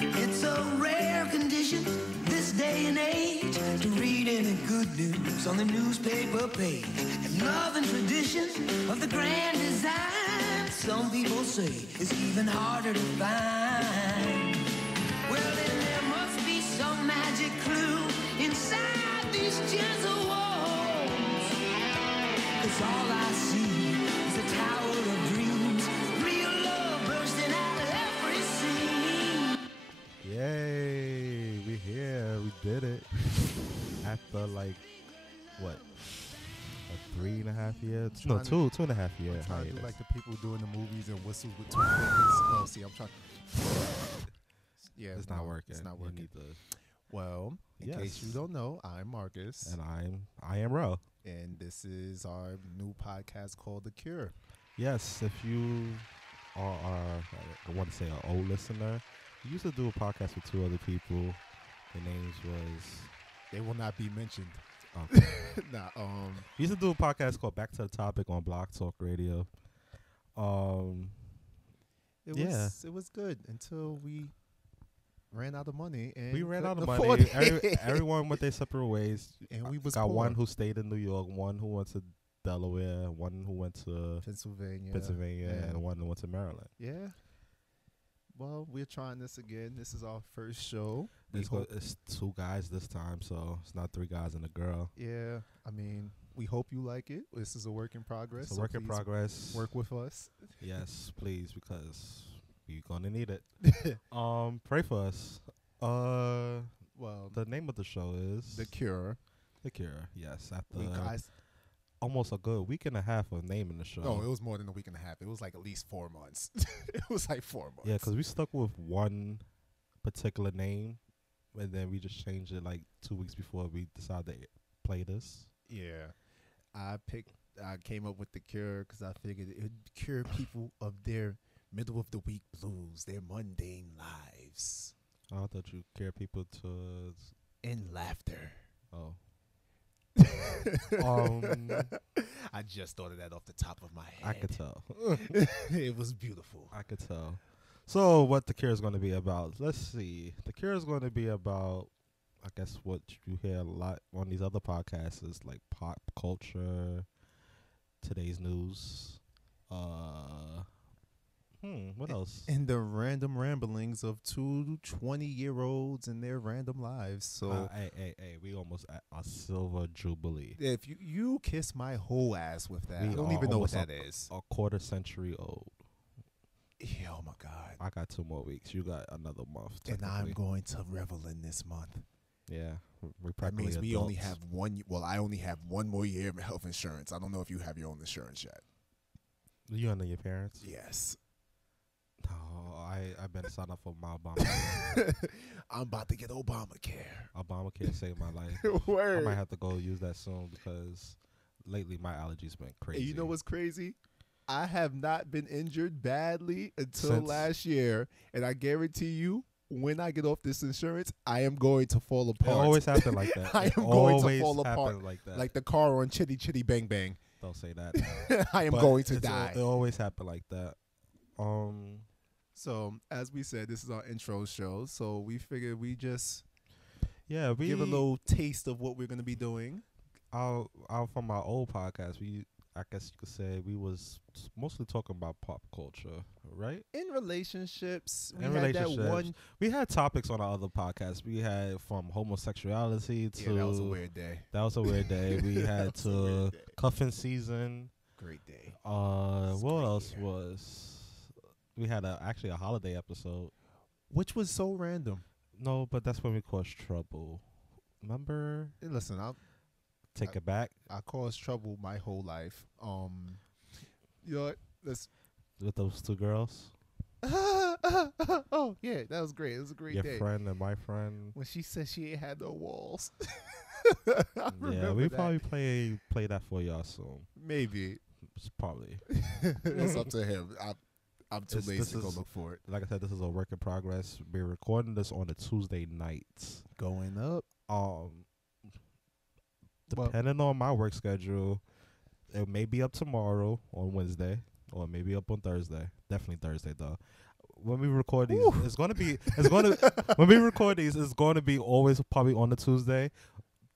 It's a rare condition this day and age to read any good news on the newspaper page. Love and tradition of the grand design, some people say, is even harder to find. Well, then there must be some magic clue inside these gentle walls. 'Cause all I see is a tower of dreams, real love bursting out of every scene. Yay, we here, we did it. After like, what, a 3.5 years? No, two and a half years. Trying to do like the people doing the movies and whistles with 2 fingers. Oh, see, I'm trying. Yeah, It's not working. It's not You working. need to- Well, in case you don't know, I'm Marcus, and I am Ro. and this is our new podcast called The Cure. Yes, if you are I want to say an old listener, we used to do a podcast with 2 other people. Their names was They will not be mentioned. Nah, we used to do a podcast called Back to the Topic on Block Talk Radio. It was good until we ran out of money, and We ran out couldn't of afford money. it. Everyone went their separate ways. And we was got poor. one who stayed in New York, one who went to Delaware, one who went to Pennsylvania, and one who went to Maryland. Yeah. Well, we're trying this again. This is our first show. It's 2 guys this time, so it's not 3 guys and a girl. Yeah, I mean, we hope you like it. This is a work in progress. It's a so work in please progress. Work with us. Yes, please, because we're gonna need it. Pray for us. Well, The name of the show is The Cure. The Cure. Yes, after We guys. almost a good week and a half of naming the show. Oh, it was more than a week and a half. It was like at least 4 months. It was like 4 months. Yeah, because we stuck with one particular name, and then we just changed it like 2 weeks before we decided to play this. Yeah. I came up with The Cure because I figured it would cure people of their middle of the week blues, their mundane lives, I thought you care people to. and laughter. Oh. I just thought of that off the top of my head. I could tell. It was beautiful. I could tell. So, what The Cure is going to be about? Let's see. The Cure is going to be about, I guess, what you hear a lot on these other podcasts is like pop culture, today's news. What else? And the random ramblings of 2 20-year-olds and their random lives. So, Hey, we almost at a silver jubilee. if you kiss my whole ass with that, We I don't are even know what almost that is. A quarter century old. Yeah, oh my God. I got 2 more weeks. You got another month. And I'm technically. going to revel in this month. Yeah, we're That practically means we only adults. have one. Well, I only have 1 more year of health insurance. I don't know if you have your own insurance yet. You under your parents? Yes. No, I've been signed up for my Obamacare. I'm about to get Obamacare. Obamacare saved my life. I Word. might have to go use that soon because lately my allergies been crazy. And you know what's crazy? I have not been injured badly until Since- last year, and I guarantee you, when I get off this insurance, I am going to fall It apart. always happen like that. I It am going to always fall happen apart like that. like the car on Chitty Chitty Bang Bang. Don't say that. I am But going to it's- die. It always happen like that. So, as we said, this is our intro show. So we figured we just Yeah, we give a little taste of what we're going to be doing. out from our old podcast. I guess you could say we was mostly talking about pop culture, right? In relationships, we In had that relationships. one. We had topics on our other podcast. We had from homosexuality to Yeah, that was a weird day. That was a weird day. We had was a weird to day. cuffing season. Great day. What great else year. was? We had actually a holiday episode. Which was so random. No, but that's when we caused trouble. Remember? Hey, listen, Take it back I caused trouble my whole life. You know what? Let's. with those 2 girls. Oh yeah, that was great. It was a great Your day. friend and my friend. When she said she ain't had no walls. Yeah, remember we that. probably play that for y'all soon. Maybe. It's probably. It's up to him. I'm too This lazy to go is- look for it. Like I said, this is a work in progress. We're recording this on a Tuesday night. Going up. Depending on my work schedule, It may be up tomorrow on Wednesday, or maybe up on Thursday. Definitely Thursday though. When we record these, it's gonna be. It's gonna when we record these, it's gonna be always probably on the Tuesday.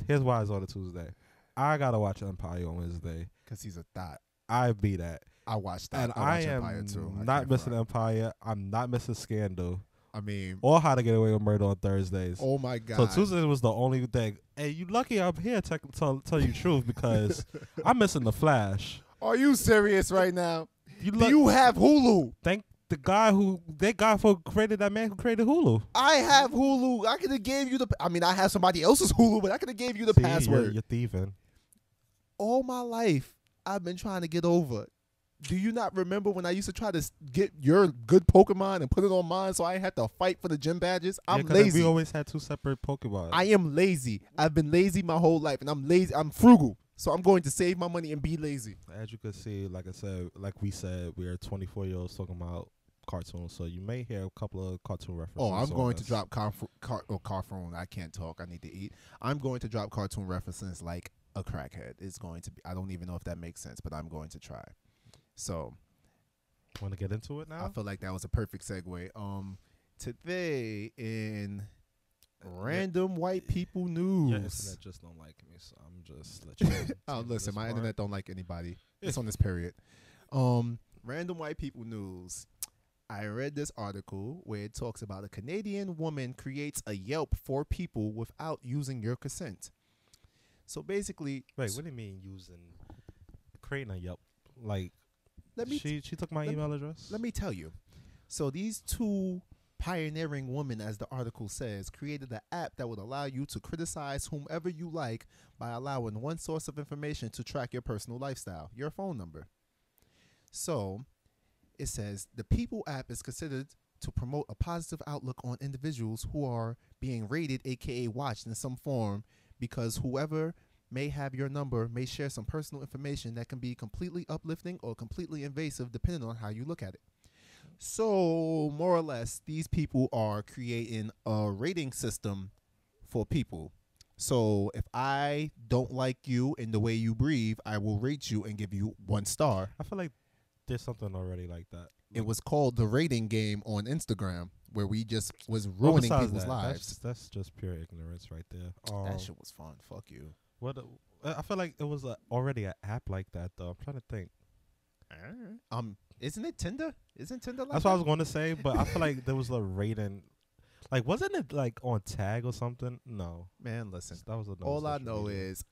Here's why it's on a Tuesday. I gotta watch Empire on Wednesday. Because he's a thought. I be that. I watched that. And I watch am Empire too. not missing Empire. I'm not missing Scandal. I mean, or How to Get Away with Murder on Thursdays. Oh my God. So Tuesday was the only thing. Hey, you lucky I'm here to tell you the truth because I'm missing The Flash. Are you serious right now? Do you have Hulu? Thank the guy who created that man who created Hulu. I have Hulu. I could have gave you I have somebody else's Hulu, but I could have gave you the See, password. You're thieving. All my life, I've been trying to get over. Do you not remember when I used to try to get your good Pokemon and put it on mine so I had to fight for the gym badges? I'm lazy. We always had two separate Pokemon. I am lazy. I've been lazy my whole life, and I'm lazy. I'm frugal, so I'm going to save my money and be lazy. As you can see, like we said, we are 24-year-olds talking about cartoons, so you may hear a couple of cartoon references. Oh, I'm going to drop cartoon. I can't talk. I need to eat. I'm going to drop cartoon references like a crackhead. It's going to be. I don't even know if that makes sense, but I'm going to try. So, want to get into it now? I feel like that was a perfect segue. Today in random white people news. Your internet just don't like me, so I'm just let you. Listen, my internet don't like anybody. It's on this period. Random white people news. I read this article where it talks about a Canadian woman creates a Yelp for people without using your consent. So basically, wait, what do you mean creating a Yelp? Like, she took my email address? Let me tell you. So these two pioneering women, as the article says, created an app that would allow you to criticize whomever you like by allowing one source of information to track your personal lifestyle, your phone number. So it says the People app is considered to promote a positive outlook on individuals who are being rated, aka watched in some form, because whoever may have your number may share some personal information that can be completely uplifting or completely invasive depending on how you look at it. So more or less, these people are creating a rating system for people. So if I don't like you in the way you breathe, I will rate you and give you 1 star. I feel like there's something already like that. It was called the rating game on Instagram, where we just was ruining people's lives. That's just pure ignorance right there. That shit was fun. Fuck you. I feel like it was already an app like that though. I'm trying to think. Isn't it Tinder? Isn't Tinder like That's that? what I was going to say, but I feel like there was a rating. Like, wasn't it like on Tag or something? No. Man, listen. That was all I know is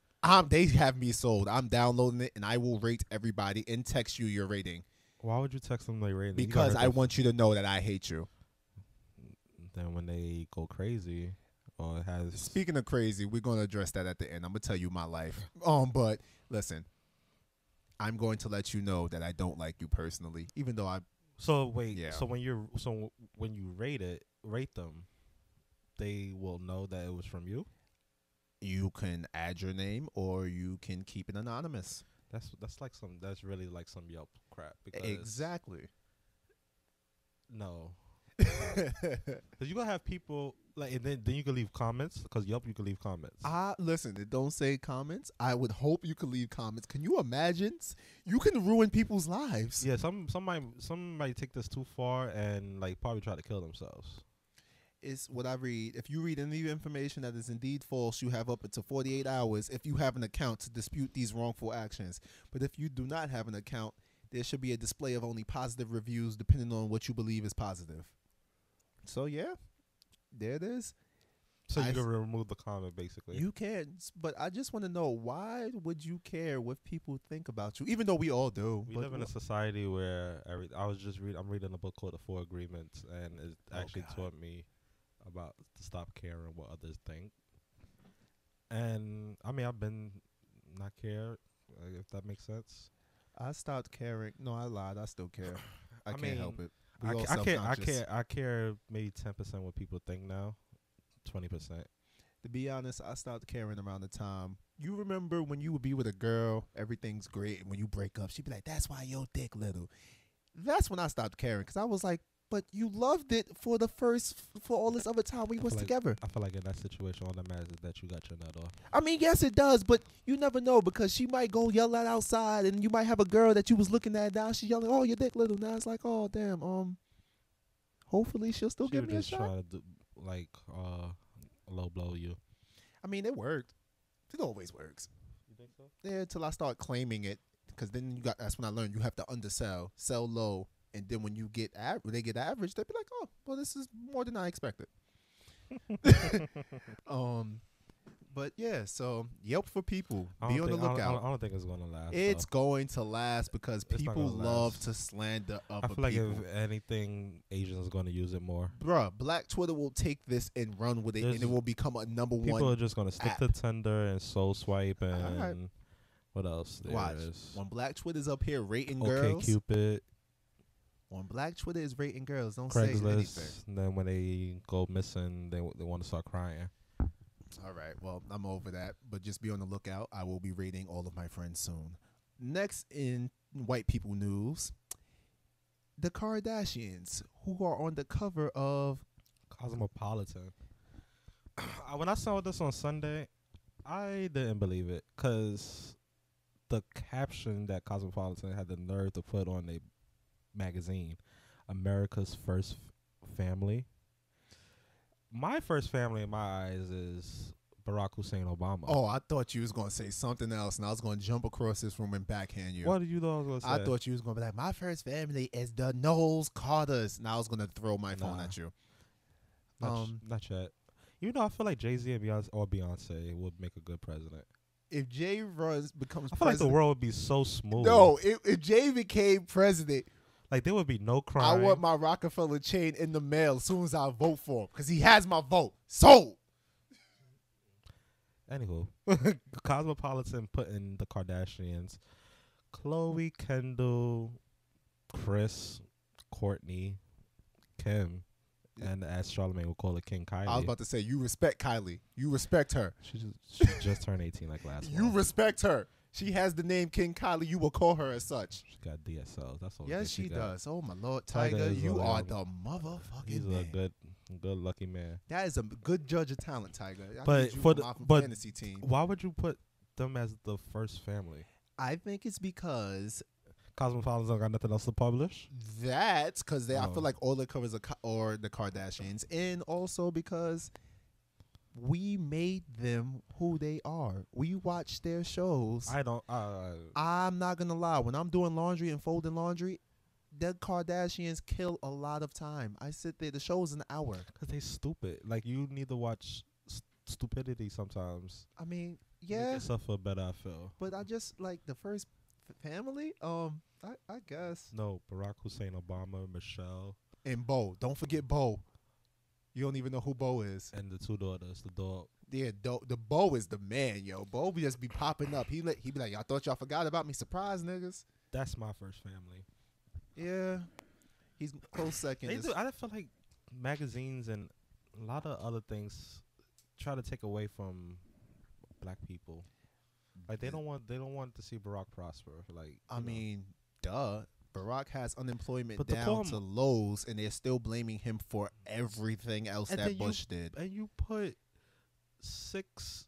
they have me sold. I'm downloading it and I will rate everybody and text you your rating. Why would you text them their rating? Because I want you to know that I hate you. Then when they go crazy or it has. Speaking of crazy, we're going to address that at the end. I'm going to tell you my life. But listen, I'm going to let you know that I don't like you personally, even though So wait, yeah. So when you rate them, they will know that it was from you? You can add your name or you can keep it anonymous. That's really like some Yelp crap. Exactly. No. Because you gonna have people like, and then you can leave comments, because Yelp you can leave comments. Listen, it don't say comments. I would hope you could leave comments. Can you imagine? You can ruin people's lives. Yeah, some might take this too far and like probably try to kill themselves. It's what I read. If you read any information that is indeed false, you have up to 48 hours if you have an account to dispute these wrongful actions. But if you do not have an account, there should be a display of only positive reviews depending on what you believe is positive. So, yeah, there it is. So you can remove the comment, basically. You can, but I just want to know, why would you care what people think about you, even though we all do? We live in a society where I'm reading a book called The Four Agreements, and it actually taught me about to stop caring what others think. And I mean, I've been not care, if that makes sense. I stopped caring. No, I lied. I still care. I can't help it. I care maybe 10% what people think now, 20%. To be honest, I stopped caring around the time. You remember when you would be with a girl, everything's great, and when you break up, she'd be like, "That's why your dick little." That's when I stopped caring, because I was like, But you loved it for all this other time we was together. I feel like in that situation, all that matters is that you got your nut off. I mean, yes, it does, but you never know because she might go yell that outside, and you might have a girl that you was looking at down. She's yelling, "Oh, your dick little." Now it's like, "Oh, damn." Hopefully, she'll still give me a shot. Try to do, like low blow you. I mean, it worked. It always works. You think so? Yeah, until I start claiming it, because then that's when I learned you have to undersell, sell low. And then when you get they get average, they be like, "Oh, well, this is more than I expected." But yeah, so Yelp for people. Be on the lookout. I don't think it's gonna last. It's going to last because people love to slander other people. I feel like if anything, Asians are going to use it more. Bruh, Black Twitter will take this and run with it, and it will become a number one. People are just going to stick to Tinder and Soul Swipe and what else? Watch. When Black Twitter's up here rating girls. Okay, Cupid. When Black Twitter is rating girls, don't say anything. And then when they go missing, they want to start crying. All right. Well, I'm over that. But just be on the lookout. I will be rating all of my friends soon. Next in white people news, the Kardashians, who are on the cover of Cosmopolitan. When I saw this on Sunday, I didn't believe it because the caption that Cosmopolitan had the nerve to put on a magazine, America's First Family. My first family in my eyes is Barack Hussein Obama. Oh, I thought you was going to say something else, and I was going to jump across this room and backhand you. What did you thought I was going to say? I thought you was going to be like, my first family is the Knowles Carters, and I was going to throw my phone at you. Not yet. You know, I feel like Jay-Z and Beyonce would make a good president. If Jay becomes president, I feel like the world would be so smooth. No, if Jay became president, like there would be no crime. I want my Rockefeller chain in the mail as soon as I vote for him because he has my vote. Sold. Anywho, Cosmopolitan put in the Kardashians, Khloe, Kendall, Kris, Courtney, Kim, and as Charlamagne would call it, King Kylie. I was about to say, you respect Kylie. You respect her. She just turned 18 like last month. You respect her. She has the name King Kylie. You will call her as such. She got DSLs. That's all. Yes, she does. Oh my Lord, Tiger, you are the motherfucking He's man. a good lucky man. That is a good judge of talent, Tiger. But for the fantasy team, why would you put them as the first family? I think it's because Cosmopolitan don't got nothing else to publish. That's because I feel like all the covers are the Kardashians, and also because we made them who they are. We watch their shows. I'm not gonna lie. When I'm doing laundry and folding laundry, the Kardashians kill a lot of time. I sit there. The show is an hour because they stupid. Like you need to watch stupidity sometimes. I mean, yeah. Make yourself feel better. I feel. But I just like the first family. I guess. No, Barack Hussein Obama, Michelle, and Bo. Don't forget Bo. You don't even know who Bo is. And the two daughters, the dog. Yeah, the Bo is the man, yo. Bo be just be popping up. He be like, I thought y'all forgot about me. Surprise, niggas. That's my first family. Yeah. He's close second. I feel like magazines and a lot of other things try to take away from black people. Like they don't want to see Barack prosper. Like I mean, duh. Barack has unemployment down to lows, and they're still blaming him for everything else that Bush did. And you put 6.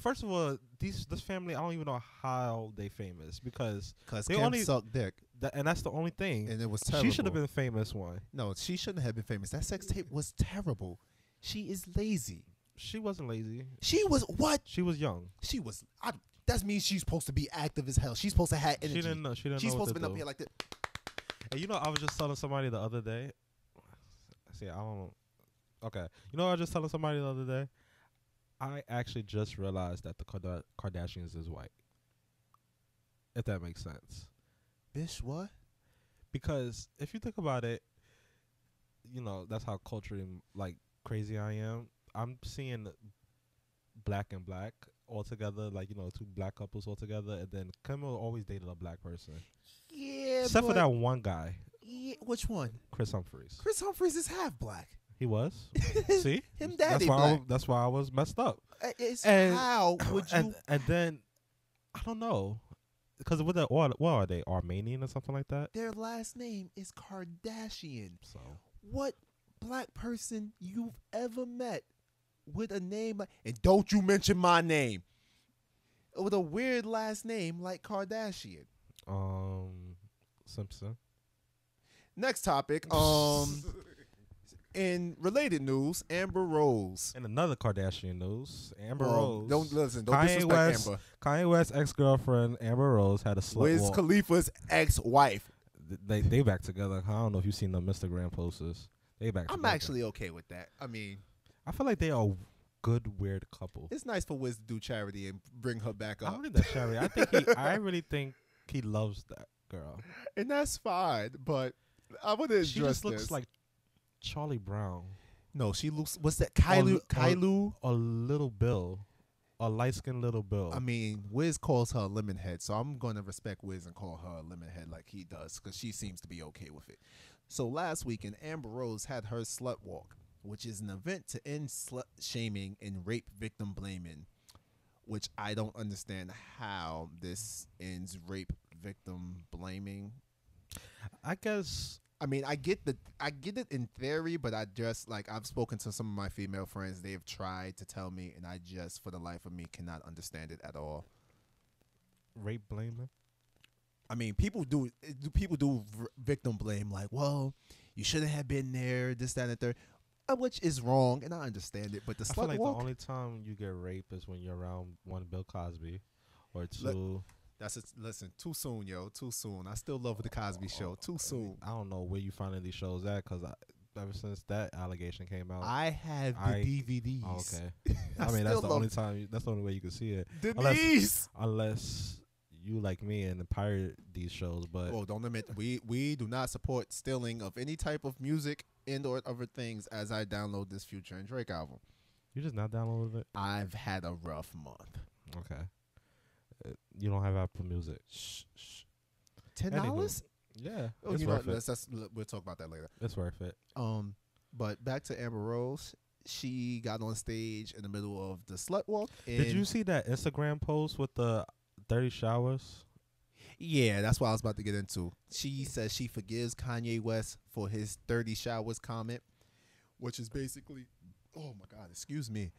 First of all, this family, I don't even know how they famous because they Kim sucked dick, and that's the only thing. And it was terrible. She should have been famous one. No, she shouldn't have been famous. That sex tape was terrible. She is lazy. She wasn't lazy. She was what? She was young. She was. That means she's supposed to be active as hell. She's supposed to have energy. She didn't know. She's supposed to be up here like that. And you know, I was just telling somebody the other day. See, I don't. Okay, you know, I was just telling somebody the other day. I actually just realized that the Kardashians is white. If that makes sense. Bitch, what? Because if you think about it, you know, that's how culturally like crazy I am. I'm seeing black and black all together, like, you know, two black couples all together, and then Kim always dated a black person. Yeah, except for that one guy. Yeah, which one? Chris Humphries. Chris Humphries is half black. He was. See, him daddy black. That's why I was messed up. How would you? And then I don't know. because what are they, Armenian or something like that? Their last name is Kardashian. So What black person you've ever met with a name like, and don't you mention my name, with a weird last name like Kardashian? Simpson. Next topic. In related news, Amber Rose. And another Kardashian news, Amber Well, Rose. Don't Kanye disrespect West, Amber. Kanye West's ex-girlfriend Amber Rose had a slut Wiz walk. Khalifa's ex-wife. They back together. I don't know if you've seen them Instagram posters. They back together. I'm actually okay with that. I mean, I feel like they are a good weird couple. it's nice for Wiz to do charity and bring her back I up. don't think that's Sherry. I really think he loves that girl. And that's fine, but I want to address She just looks this. like Charlie Brown. No, she looks. What's that? Kylu. Or Little Bill. A light-skinned Little Bill. I mean, Wiz calls her a lemon head, so I'm going to respect Wiz and call her a lemon head like he does, because she seems to be okay with it. So last weekend, Amber Rose had her slut walk, which is an event to end slut shaming and rape victim blaming, which I don't understand how this ends rape victim blaming. I guess I mean, I get it in theory, but I just, like, I've spoken to some of my female friends. They have tried to tell me, and I just, for the life of me, cannot understand it at all. rape blaming. I mean, people do victim blame, like, well, you shouldn't have been there, this, that, and the third, which is wrong, and I understand it. But the I feel slut like walk, the only time you get raped is when you're around one Bill Cosby, or two. listen, too soon, yo, too soon. I still love the Cosby Show, too soon. I don't know where you finding these shows at, because ever since that allegation came out, I have the DVDs. Oh, okay. I mean, that's the only time. That's the only way you can see it. Denise. Unless you like me and pirate these shows, but Oh, don't admit we do not support stealing of any type of music and or other things as I download this Future and Drake album. you just not downloaded it. I've had a rough month. Okay. You don't have Apple Music. $10? Yeah, Oh, it's you know, worth it. we'll talk about that later. It's worth it. But back to Amber Rose. She got on stage in the middle of the slut walk. Did you see that Instagram post with the 30 showers? Yeah, that's what I was about to get into. She says she forgives Kanye West for his 30 showers comment, which is basically, oh my God, excuse me.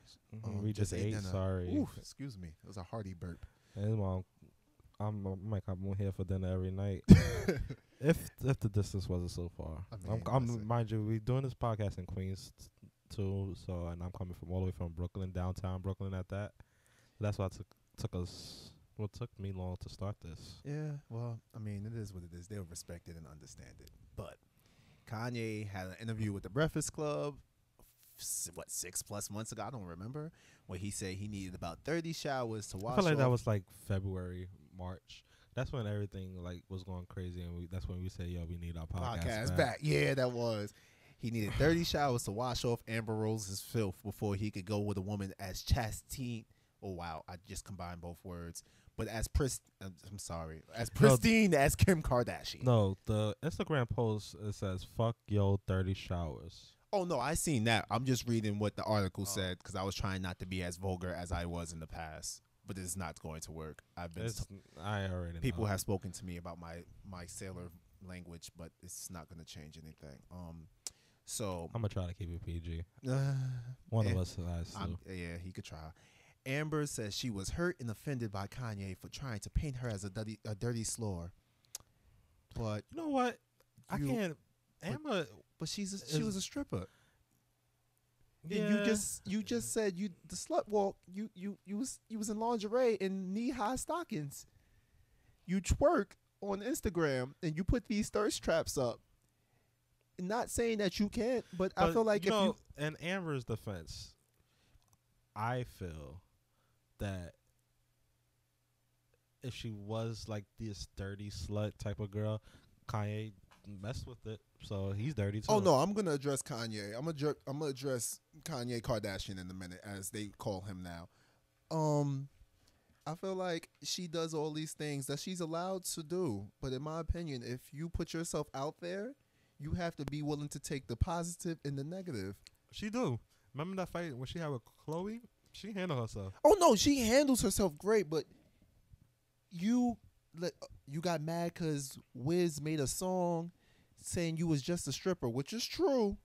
We just ate. dinner. Sorry. Ooh, excuse me. It was a hearty burp. Hey, Mom, I might come here for dinner every night. if the distance wasn't so far. I mean, listen. Mind you, we doing this podcast in Queens too. So, and I'm coming from all the way from Brooklyn, downtown Brooklyn at that. That's why it took me long to start this. Yeah, well, I mean, it is what it is. They'll respect it and understand it. But Kanye had an interview with the Breakfast Club, 6+ months ago? I don't remember. Where he said he needed about 30 showers to wash I feel like off. that was like February, March. That's when everything like was going crazy, and that's when we said, "Yo, we need our podcast back. Yeah, that was. He needed 30 showers to wash off Amber Rose's filth before he could go with a woman as chastine. Oh wow, I just combined both words. But as I'm sorry, as pristine as Kim Kardashian. No, the Instagram post, it says, "Fuck yo 30 showers." Oh no, I seen that. I'm just reading what the article said because I was trying not to be as vulgar as I was in the past. But it's not going to work. I already people know. have spoken to me about my sailor language, but it's not going to change anything. So I'm gonna try to keep it PG. One of us has to. Yeah, he could try. Amber says she was hurt and offended by Kanye for trying to paint her as a dirty slore. But You know what? I can't. Amber. But she was a stripper. Yeah. And you just said the slut walk. You was in lingerie and knee-high stockings. You twerk on Instagram and you put these thirst traps up. Not saying that you can't, but I feel like in Amber's defense, I feel that if she was like this dirty slut type of girl, Kanye messed with it, so he's dirty too. Oh no, I'm gonna address Kanye. I'm gonna address Kanye Kardashian in a minute, as they call him now. I feel like she does all these things that she's allowed to do, but in my opinion, if you put yourself out there, you have to be willing to take the positive and the negative. She do. Remember that fight when she had with Chloe? She handled herself. Oh no, she handles herself great, but you got mad because Wiz made a song saying you was just a stripper, which is true.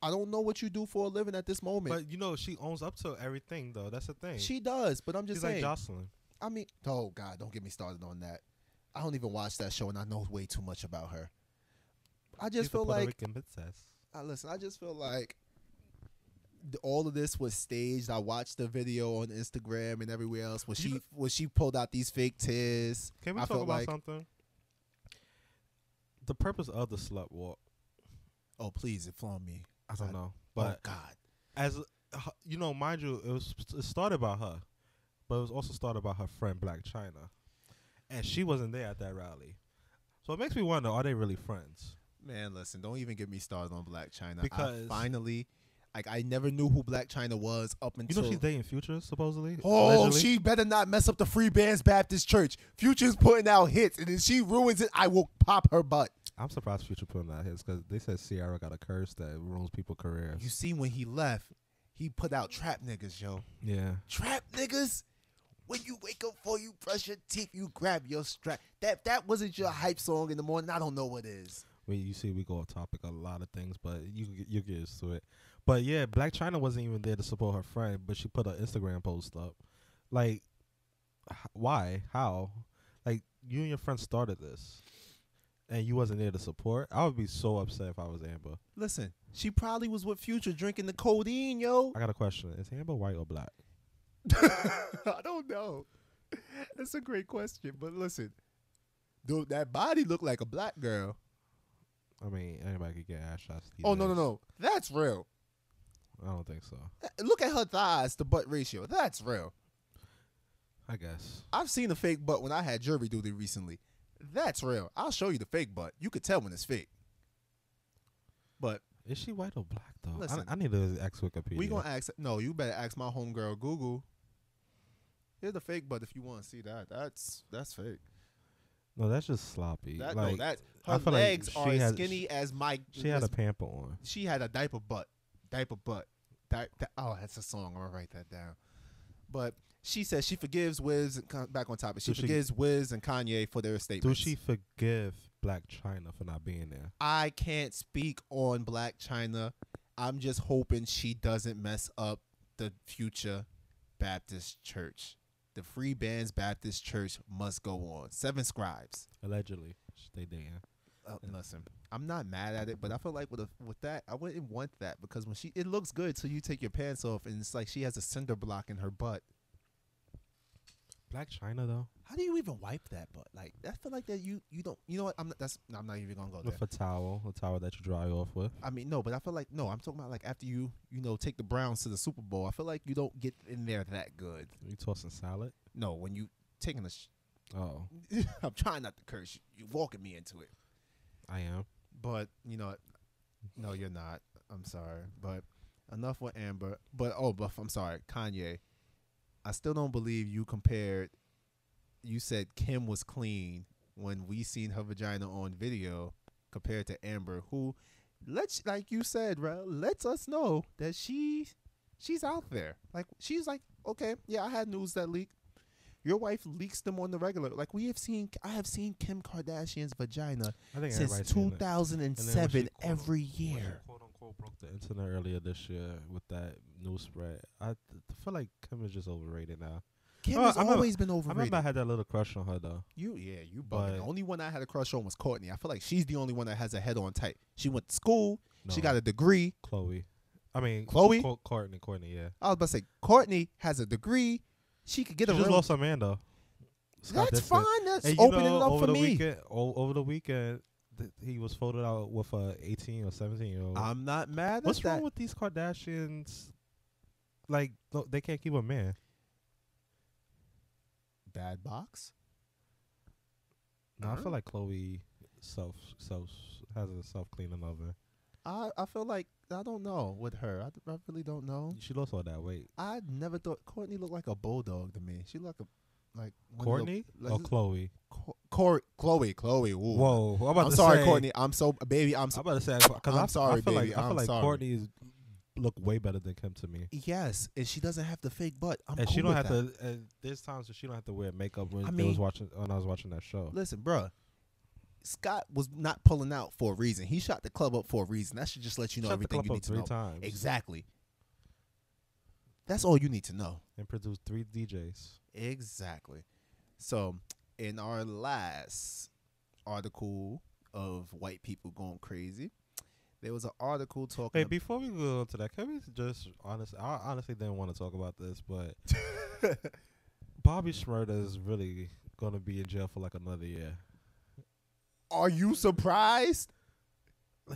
I don't know what you do for a living at this moment. But you know, she owns up to everything, though. That's the thing. She does, but I'm just She's saying. like Jocelyn. I mean, oh God, don't get me started on that. I don't even watch that show, and I know way too much about her. I just feel like, listen, I just feel like all of this was staged. I watched the video on Instagram and everywhere else when she pulled out these fake tears. Can we talk about something? The purpose of the slut walk. Oh, please inform me. I don't know, but oh God, as you know, mind you, it started by her, but it was also started by her friend Black China, and she wasn't there at that rally. So it makes me wonder: are they really friends? Man, listen, don't even get me started on Black China. Because I never knew who Black China was up until. You know she's dating Future, supposedly. Oh, allegedly. She better not mess up the Free Bands Baptist Church. Future's putting out hits, and if she ruins it, I will pop her butt. I'm surprised Future putting out hits because they said Ciara got a curse that ruins people's careers. You see, when he left, he put out Trap Niggas, yo. Yeah. Trap Niggas. When you wake up before you brush your teeth, you grab your strap. That wasn't your hype song in the morning. I don't know what is. You see, we go off topic a lot of things, but you get used to it. But yeah, Black China wasn't even there to support her friend, but she put an Instagram post up. Like, why? How? Like, you and your friend started this, and you wasn't there to support. I would be so upset if I was Amber. Listen, she probably was with Future drinking the codeine, yo. I got a question: is Amber white or black? I don't know. That's a great question, but listen, dude, that body looked like a black girl. I mean, anybody could get ass shots. Oh, no. That's real. I don't think so. Look at her thighs to butt ratio. That's real. I guess. I've seen a fake butt when I had jury duty recently. That's real. I'll show you the fake butt. You could tell when it's fake. But is she white or black, though? Listen, I need to ask Wikipedia. We gonna ask. No, you better ask my homegirl Google. Here's the fake butt if you want to see that. That's fake. No, that's just sloppy. Her I feel legs like are as skinny as my. She had a pamper on. She had a diaper butt. Oh, that's a song. I'm gonna write that down. But she says she forgives Wiz. Back on topic. She forgives Wiz and Kanye for their statements. Do she forgive Black China for not being there? I can't speak on Black China. I'm just hoping she doesn't mess up the Future Baptist Church. The Free Bands Baptist Church must go on. 7 scribes. Allegedly, they dating. Listen, I'm not mad at it, but I feel like with that, I wouldn't want that because when it looks good till you take your pants off and it's like she has a cinder block in her butt. Black China though. How do you even wipe that butt? Like I feel like that you don't. You know what? I'm not even gonna go there. With a towel that you dry off with. I mean, no, but I feel like I'm talking about like after you take the Browns to the Super Bowl. I feel like you don't get in there that good. Are you tossing salad? No, when you taking a. Oh. I'm trying not to curse. You're walking me into it. I am. But you know, no, you're not. I'm sorry, but enough with Amber. But I'm sorry, Kanye. I still don't believe you compared. You said Kim was clean when we seen her vagina on video compared to Amber, who, like you said, bro, lets us know that she's out there. Like she's like, okay, yeah, I had news that leaked. Your wife leaks them on the regular. Like I have seen Kim Kardashian's vagina since 2007 every year. Quote unquote broke the internet earlier this year with that news spread. I feel like Kim is just overrated now. Kim has always been overrated. I remember I had that little crush on her though. You bugging. The only one I had a crush on was Courtney. I feel like she's the only one that has a head on tight. She went to school. No, she got a degree. Chloe, Courtney, yeah. I was about to say Courtney has a degree. She could get she just lost a man though. That's fine. That's opening it up for me. Over the weekend, he was folded out with a 18 or 17-year-old. I'm not mad at that. What's wrong with these Kardashians? Like, they can't keep a man. Bad box? No, I feel like Chloe has a self-cleaning oven. I feel like, I don't know with her. I really don't know. She lost all that weight. I never thought Courtney looked like a bulldog to me. She looked like Courtney or Chloe? Chloe. Ooh. Whoa, I'm sorry, Courtney. I'm about to say. I'm sorry, baby. I feel like Courtney is look way better than Kim to me. Yes, and she doesn't have the fake butt. I'm And cool she don't with have that. to. And there's times that she don't have to wear makeup when I they was mean- watching. When I was watching that show. Listen, bruh. Scott was not pulling out for a reason. He shot the club up for a reason. That should just let you know Shut the everything club you up need to 3 know. times. Exactly. That's all you need to know. And produced 3 DJs. Exactly. So, in our last article of white people going crazy, there was an article talking. Hey, before we go to that, can we just I honestly didn't want to talk about this, but Bobby Schmurda is really gonna be in jail for like another year. Are you surprised?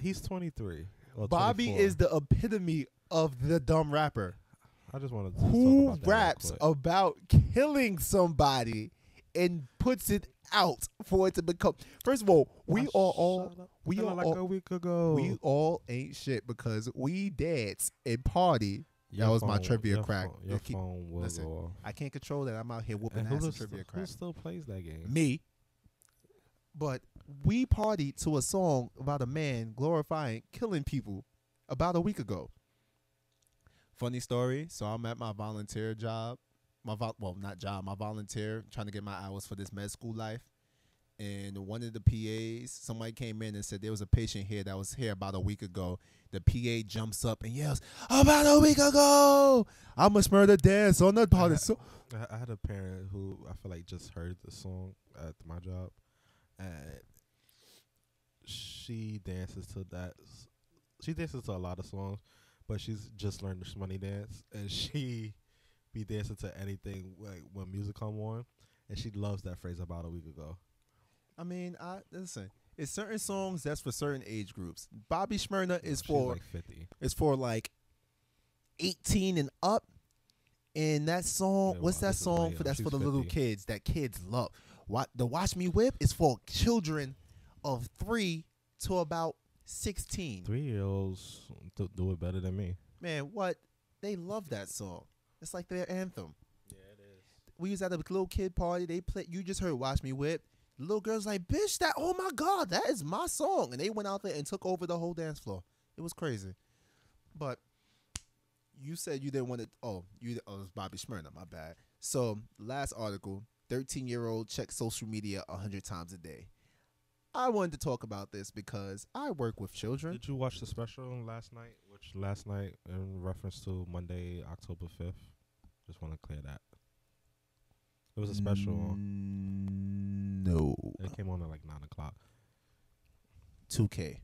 He's 23. Or Bobby 24. is the epitome of the dumb rapper I just wanted to who talk about that raps real quick. about killing somebody and puts it out for it to become. First of all, we Oh, are all shut up. we Feeling are like all a week ago. we all ain't shit because we dance and party. Your that was my phone- trivia your crack. Your Keep- phone will listen, go off. I can't control that. I'm out here whooping And ass who, and trivia crack. still plays that game? Me. But we partied to a song about a man glorifying killing people about a week ago. Funny story. So I'm at my volunteer job. My volunteer, trying to get my hours for this med school life. And one of the PAs, somebody came in and said there was a patient here that was here about a week ago. The PA jumps up and yells, "About a week ago, I must murder dance on the party." So I had a parent who I feel like just heard the song at my job, and she dances to that. She dances to a lot of songs, but she's just learned the Shmoney dance, and she be dancing to anything like when music come on, and she loves that phrase "about a week ago." I mean, listen. It's certain songs that's for certain age groups. Bobby Schmurda is She's for like 50. is for like 18 and up. And that song, Yeah, what's wow, that this is song way for? up. That's for She's the little 50. kids that kids love. The Watch Me Whip is for children of 3 to about 16. 3-year-olds do it better than me. Man, what? They love that song. It's like their anthem. Yeah, it is. We was at a little kid party. They play. You just heard "Watch Me Whip." The little girl's like, "Bitch, that! Oh my God, that is my song!" And they went out there and took over the whole dance floor. It was crazy. But you said you didn't want to. It was Bobby Schmurda. My bad. So last article: 13-year-old checks social media 100 times a day. I wanted to talk about this because I work with children. Did you watch the special last night? Which last night in reference to Monday, October 5th? Just want to clear that. It was a special. No. It came on at like 9 o'clock. 2K.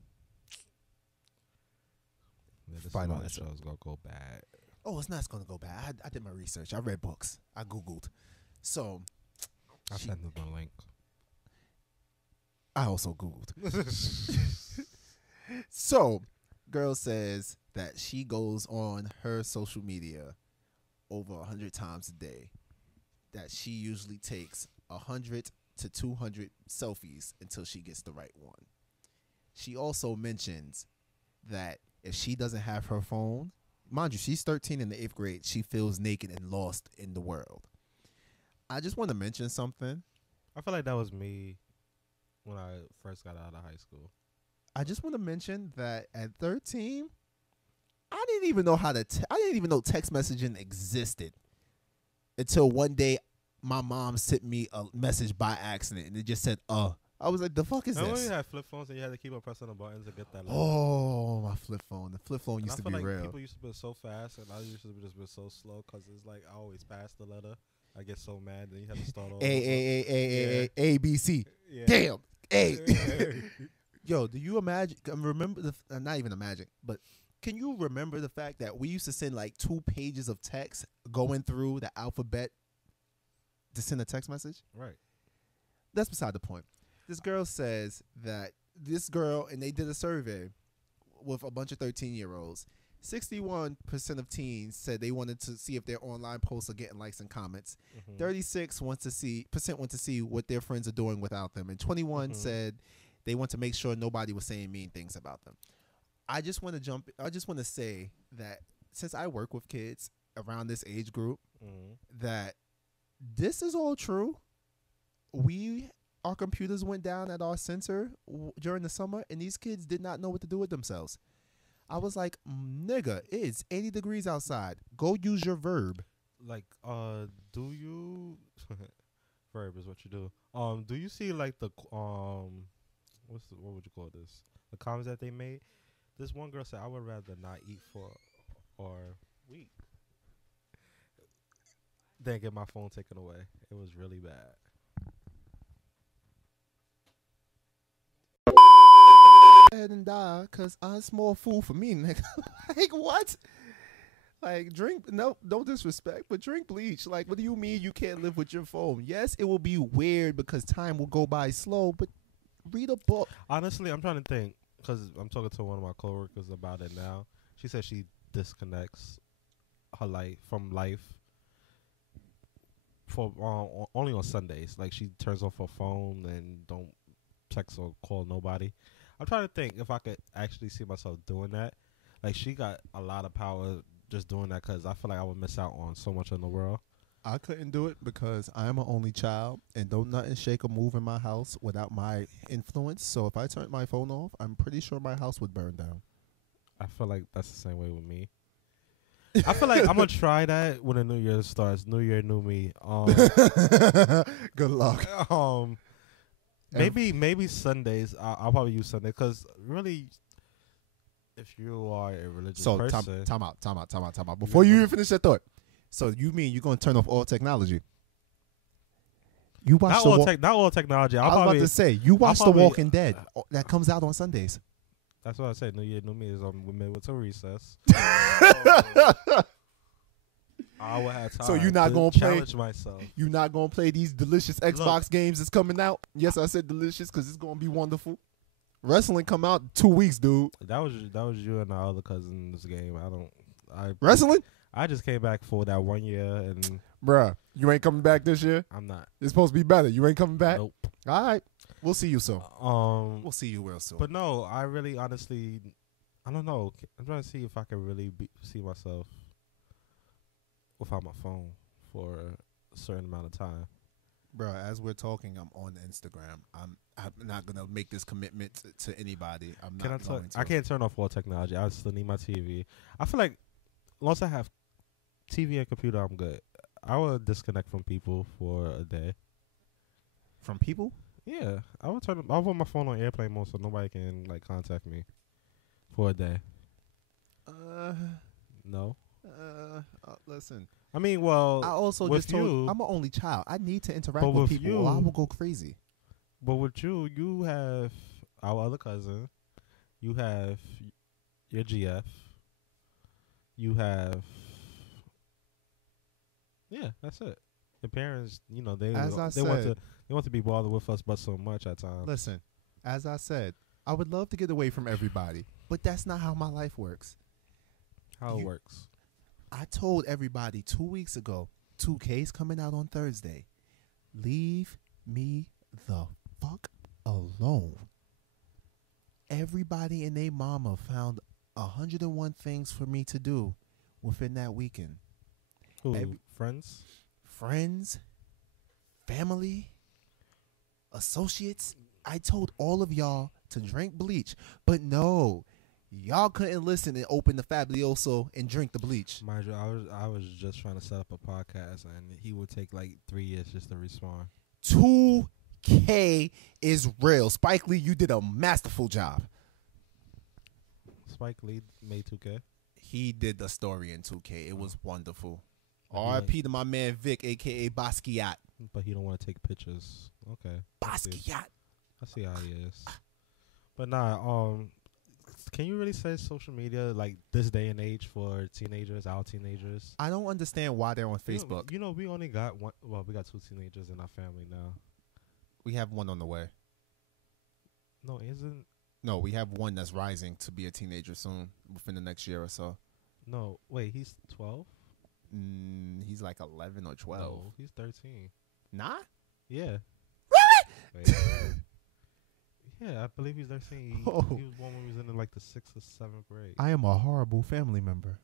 Yeah, this Final is why the answer. show's gonna go bad. Oh, it's not going to go bad. I did my research. I read books. I Googled. So I'll send them the link. I also Googled. So, girl says that she goes on her social media over 100 times a day. That she usually takes 100 to 200 selfies until she gets the right one. She also mentions that if she doesn't have her phone, mind you, she's 13 in the 8th grade, she feels naked and lost in the world. I just want to mention something. I feel like that was me when I first got out of high school. I just want to mention that at 13, I didn't even know I didn't even know text messaging existed until one day my mom sent me a message by accident and it just said, I was like, the fuck is Remember when this? you had flip phones and you had to keep on pressing the buttons to get that letter? Oh, my flip phone. The flip phone And used I to feel be like real. people used to be so fast, and I used to just be so slow because it's like I always pass the letter. I get so mad, then you have to start over. A, B, C. Yeah. Damn. A. Yo, do you imagine? Remember not even imagine, but can you remember the fact that we used to send like 2 pages of text going through the alphabet to send a text message? Right. That's beside the point. This girl says that this girl, and they did a survey with a bunch of 13-year-olds. 61% of teens said they wanted to see if their online posts are getting likes and comments. 36% want to see what their friends are doing without them, and 21 said they want to make sure nobody was saying mean things about them. I just want to say that since I work with kids around this age group, that this is all true. Our computers went down at our center during the summer, and these kids did not know what to do with themselves. I was like, nigga, it's 80 degrees outside. Go use your verb. Like, do you verb is what you do. Do you see like the what would you call this? The comments that they made. This one girl said, "I would rather not eat for or week than get my phone taken away." It was really bad. Go ahead and die, cause I'm small food for me, nigga. Like what? Like drink no disrespect, but drink bleach. Like what do you mean you can't live with your phone? Yes, it will be weird because time will go by slow, but read a book. Honestly, I'm trying to think because I'm talking to one of my coworkers about it now. She said she disconnects her life from life for only on Sundays. Like she turns off her phone and don't text or call nobody. I'm trying to think if I could actually see myself doing that. Like she got a lot of power just doing that because I feel like I would miss out on so much in the world. I couldn't do it because I'm an only child and don't nothing shake or move in my house without my influence. So if I turned my phone off, I'm pretty sure my house would burn down. I feel like that's the same way with me. I feel like I'm gonna try that when the new year starts. New year, new me. Good luck. Maybe Sundays. I'll probably use Sunday because really, if you are a religious person, time out. Before you even finish that thought, so you mean you're gonna turn off all technology? You watch not all technology. I was about to say you watch The Walking Dead that comes out on Sundays. That's what I said. New year, new me is we made with a recess. I will have time. So you're not gonna challenge myself. You're not gonna play these delicious Xbox games that's coming out. Yes, I said delicious because it's gonna be wonderful. Wrestling come out 2 weeks, dude. That was you and our other cousin's game. Wrestling. I just came back for that 1 year and bruh, you ain't coming back this year. I'm not. It's supposed to be better. You ain't coming back. Nope. All right, we'll see you soon. We'll see you real soon. But no, I really honestly, I don't know. I'm trying to see if I can really see myself without my phone for a certain amount of time. Bro, as we're talking, I'm on Instagram. I'm not gonna make this commitment to anybody. I can't turn off all technology. I still need my TV. I feel like once I have TV and computer, I'm good. I will disconnect from people for a day. From people? Yeah, I'll put my phone on airplane mode so nobody can like contact me for a day. No. Listen. I mean, well, I also just told I'm an only child. I need to interact with people or I will go crazy. But with you have our other cousin. You have your GF. You have... Yeah, that's it. The parents, they want to be bothered with us but so much at times. Listen, as I said, I would love to get away from everybody, but that's not how my life works. How it works? I told everybody 2 weeks ago, 2K's coming out on Thursday. Leave me the fuck alone. Everybody and their mama found 101 things for me to do within that weekend. Who? Friends? Friends, family, associates. I told all of y'all to drink bleach, but no. Y'all couldn't listen and open the Fabuloso and drink the bleach. Mind you, I was just trying to set up a podcast, and he would take like 3 years just to respond. 2K is real. Spike Lee, you did a masterful job. Spike Lee made 2K? He did the story in 2K. It was wonderful. R.I.P. to my man Vic, a.k.a. Basquiat. But he don't want to take pictures. Okay. Basquiat. I see how he is. But nah, can you really say social media like this day and age for teenagers, our teenagers? I don't understand why they're on Facebook. We only got one. Well, we got 2 teenagers in our family now. We have one on the way. No, isn't? No, we have one that's rising to be a teenager soon, within the next year or so. No, wait, he's 12? He's like 11 or 12. No, he's 13. Nah? Yeah. Really? Wait. Yeah, I believe he's 13. He was born when he was in like the 6th or 7th grade. I am a horrible family member.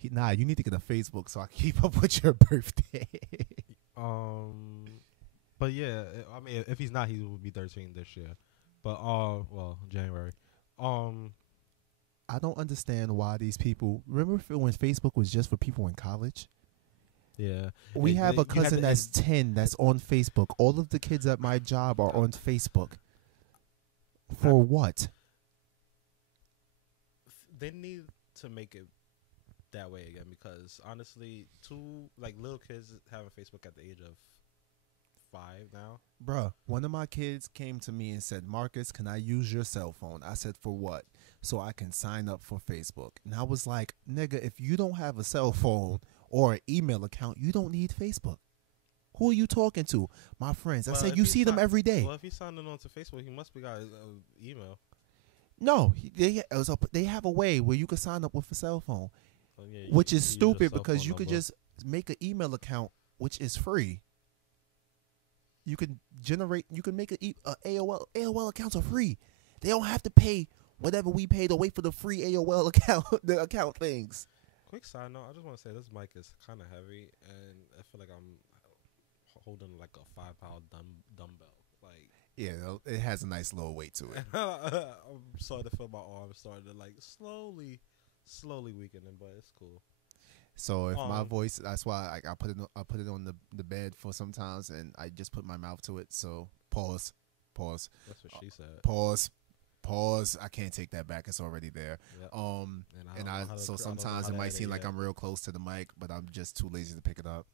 You need to get a Facebook so I can keep up with your birthday. But yeah, I mean, if he's not, he will be 13 this year. But January. I don't understand why these people. Remember when Facebook was just for people in college? Yeah. We have a you had cousin to- that's 10 that's on Facebook. All of the kids at my job are on Facebook. For what? They need to make it that way again because honestly, little kids having Facebook at the age of 5 now. Bruh, one of my kids came to me and said, Marcus, can I use your cell phone? I said, for what? So I can sign up for Facebook. And I was like, nigga, if you don't have a cell phone or an email account, you don't need Facebook. Who are you talking to? My friends. I said, you see them every day. Well, if he's signing on to Facebook, he must be got his email. No, they have a way where you can sign up with a cell phone, So, yeah, which you is use your stupid cell because phone you could number. just make an email account, which is free. You can make a AOL accounts are free. They don't have to pay whatever we pay to wait for the free AOL account, the account things. Quick side note, I just want to say this mic is kind of heavy, and I feel like I'm holding like a 5-pound dumbbell. Like, Yeah, it has a nice little weight to it. I'm starting to feel my arms starting to like slowly weakening, but it's cool. So if my voice, that's why I put it on the bed for sometimes, and I just put my mouth to it. So pause. That's what she said. Pause. I can't take that back. It's already there. Yep. So sometimes it might seem like I'm real close to the mic, but I'm just too lazy to pick it up.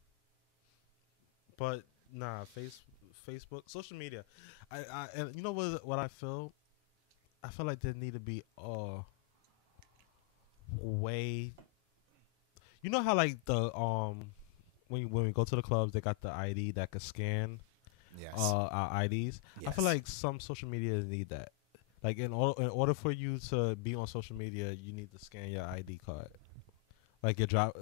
But nah, Facebook, social media. And you know what I feel? I feel like there need to be a way. You know how like the when we go to the clubs, they got the ID that can scan our IDs. Yes. I feel like some social media need that. Like in order for you to be on social media, you need to scan your ID card. Like your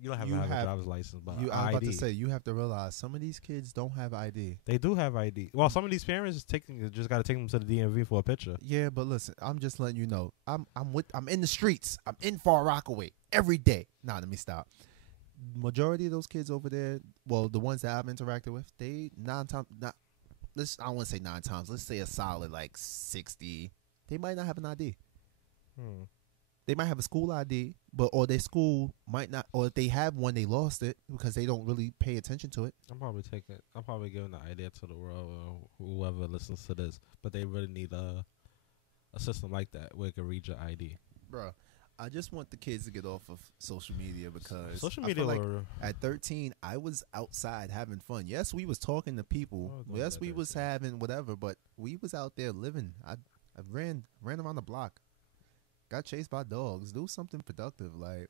you don't have to have a driver's license, but I was ID. about to say, you have to realize some of these kids don't have ID. They do have ID. Well, some of these parents just got to take them to the DMV for a picture. Yeah, but listen, I'm just letting you know. I'm in the streets. I'm in Far Rockaway every day. Nah, let me stop. Majority of those kids over there, well, the ones that I've interacted with, they I don't want to say 9 times. Let's say a solid like 60. They might not have an ID. They might have a school ID, or their school might not, or if they have one, they lost it because they don't really pay attention to it. I'm probably giving the idea to the world or whoever listens to this, but they really need a system like that where it can read your ID. Bro, I just want the kids to get off of social media because Social I media feel like at 13, I was outside having fun. Yes, we was talking to people. Yes, we was having whatever, but we was out there living. I ran around the block. Got chased by dogs. Do something productive. Like,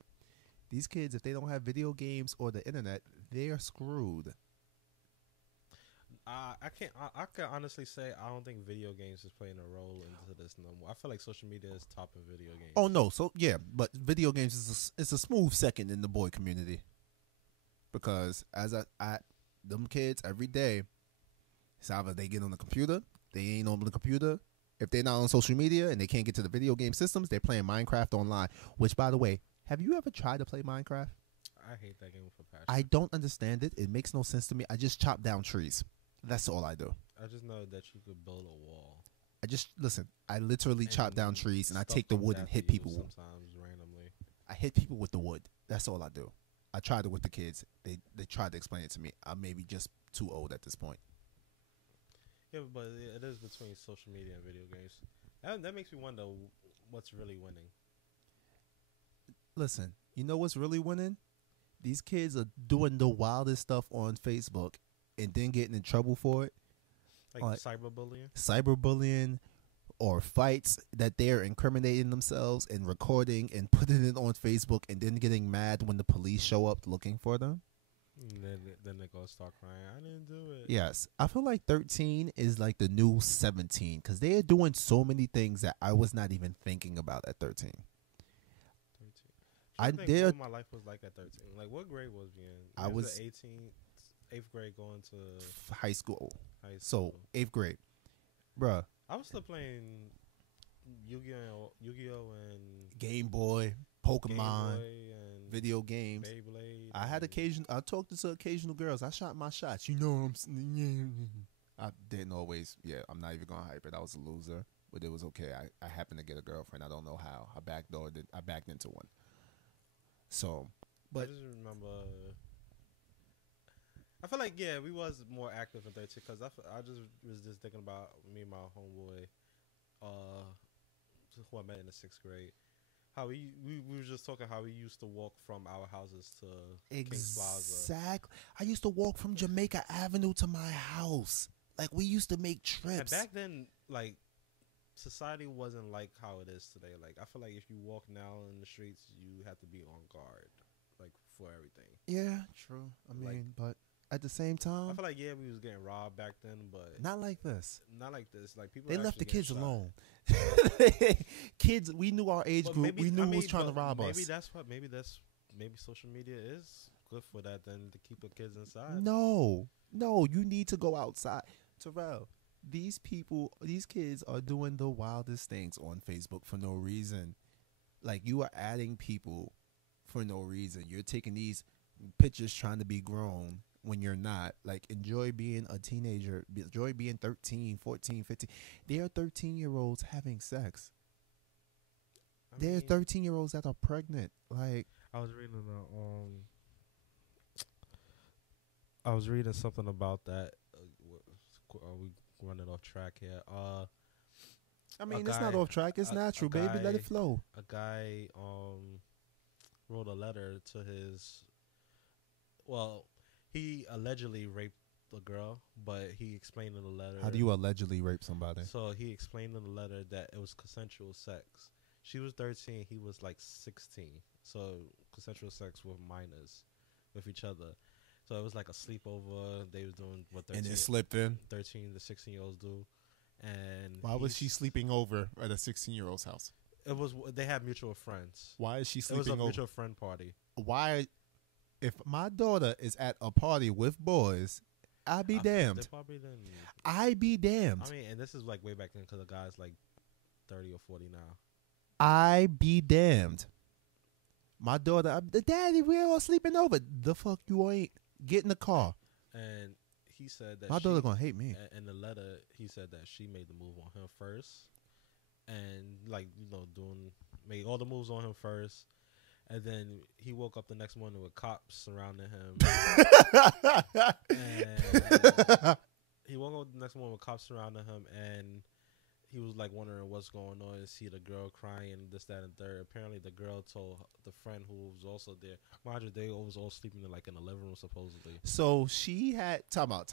these kids, if they don't have video games or the internet, they're screwed. I can honestly say I don't think video games is playing a role into this no more. I feel like social media is topping video games. Oh no, so yeah, but video games is a smooth second in the boy community. Because as them kids every day, it's either they get on the computer, they ain't on the computer. If they're not on social media and they can't get to the video game systems, they're playing Minecraft online. Which, by the way, have you ever tried to play Minecraft? I hate that game for passion. I don't understand it. It makes no sense to me. I just chop down trees. That's all I do. I just know that you could build a wall. I literally chop down trees and I take the wood and hit people. Sometimes randomly. I hit people with the wood. That's all I do. I tried it with the kids. They tried to explain it to me. I'm maybe just too old at this point. Yeah, but it is between social media and video games. That makes me wonder what's really winning. Listen, you know what's really winning? These kids are doing the wildest stuff on Facebook and then getting in trouble for it. Like cyberbullying? Cyberbullying or fights that they're incriminating themselves and recording and putting it on Facebook and then getting mad when the police show up looking for them. And then they're going to start crying. I didn't do it. Yes. I feel like 13 is like the new 17 because they are doing so many things that I was not even thinking about at 13. 13. I think what my life was like at 13. Like, what grade was we in? I was 8th grade going to high school. So 8th grade. Bruh. I was still playing Yu-Gi-Oh and Game Boy, Pokemon, Game Boy and video games. Beyblade. I talked to occasional girls. I shot my shots. You know what I'm saying? I didn't always. Yeah, I'm not even going to hype it. I was a loser. but it was okay. I happened to get a girlfriend. I don't know how. I backed into one. So, but I just remember. I feel like we was more active in 13 because I just was just thinking about me and my homeboy, who I met in the 6th grade. How we were just talking how we used to walk from our houses to Kings Plaza. Exactly. I used to walk from Jamaica Avenue to my house. Like, we used to make trips. And back then, like, society wasn't like how it is today. Like, I feel like if you walk now in the streets, you have to be on guard, like, for everything. Yeah, true. I mean, Like, but at the same time, I feel like we was getting robbed back then, but not like this. not like this. Like, people They are left the actually kids getting shot. alone. Kids, we knew our age But group. We knew who was trying to rob maybe us. Maybe social media is good for that than to keep the kids inside. No, you need to go outside. Terrell, these kids are doing the wildest things on Facebook for no reason. Like, you are adding people for no reason. You're taking these pictures trying to be grown when you're not. Like, enjoy being a teenager. Enjoy being 13, 14, 15. There are 13-year-olds having sex. There are 13-year-olds that are pregnant. Like, I was reading something about that. We running off track here. I mean, it's not off track. It's natural, baby. Let it flow. A guy wrote a letter to his. Well, he allegedly raped the girl, but he explained in the letter. How do you allegedly rape somebody? So he explained in the letter that it was consensual sex. She was 13. He was like 16. So consensual sex with minors, with each other. So it was like a sleepover. They was doing what 13, And it slipped in. 13 to 16-year-olds do. And Why was she sleeping over at a 16-year-old's house? It was. They had mutual friends. Why is she It sleeping was a over? mutual friend party. Why? If my daughter is at a party with boys, I be damned. They probably didn't. I be damned. I mean, and this is like way back then because the guy's like 30 or 40 now. I be damned. My daughter, Daddy, we're all sleeping over. The fuck you ain't. Get in the car. And he said that my daughter gonna hate me. In the letter, he said that she made the move on him first, and like made all the moves on him first, and then he woke up the next morning with cops surrounding him. And he woke up the next morning with cops surrounding him, and he was like wondering what's going on and see the girl crying, this, that, and third. Apparently, the girl told the friend who was also there. Mind you, they was all sleeping in like in the living room supposedly. So she had time out.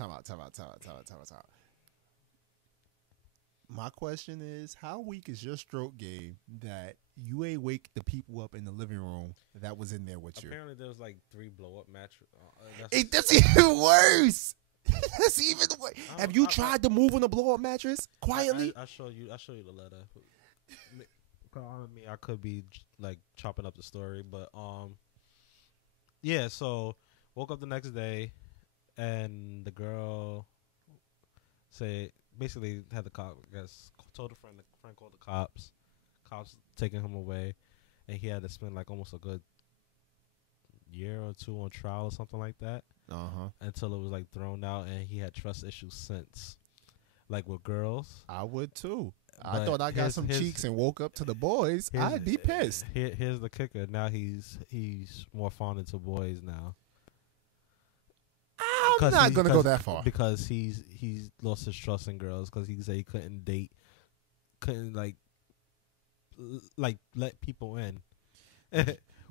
My question is, how weak is your stroke game that you ain't wake the people up in the living room that was in there with you? Apparently, there was like 3 blow up mattresses. That's even worse. That's even worse. Have you tried to move on a blow up mattress quietly? I show you the letter. I could be like chopping up the story, but yeah. So woke up the next day, and the girl basically had the cop. I guess told a friend. The friend called the cops. Cops taking him away, and he had to spend like almost a good year or 2 on trial or something like that. Until it was like thrown out, and he had trust issues since, like with girls. I would too. But I thought I got some cheeks and woke up to the boys. I'd be pissed. Here's the kicker. Now he's more fond into boys now. I'm not gonna go that far because he's lost his trust in girls because he said he couldn't let people in.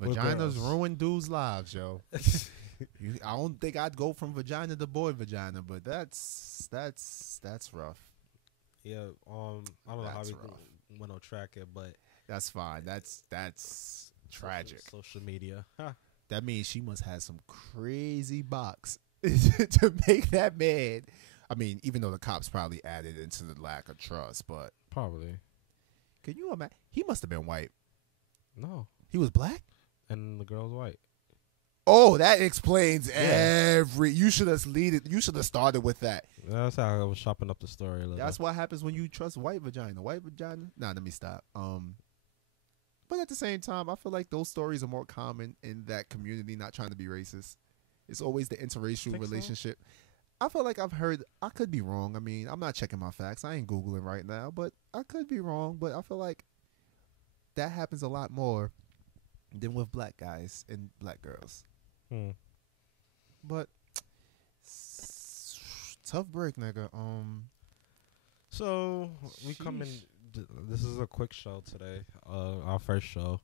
Vaginas ruin dudes' lives, yo. I don't think I'd go from vagina to boy vagina, but that's rough. Yeah, I don't know how we went on track here, but that's fine. That's tragic. Social media. That means she must have some crazy box to make that man. I mean, even though the cops probably added into the lack of trust, but probably. Can you imagine? He must have been white. No, he was black, and the girl's white. Oh, that explains every. You should have You should have started with that. That's how I was chopping up the story. That's what happens when you trust white vagina. White vagina. Nah, let me stop. But at the same time, I feel like those stories are more common in that community. Not trying to be racist. It's always the interracial relationship. I feel like I've heard. I could be wrong. I mean, I'm not checking my facts. I ain't googling right now, but I could be wrong. But I feel like that happens a lot more than with black guys and black girls. But tough break, nigga. So we come in. This is a quick show today. Our first show.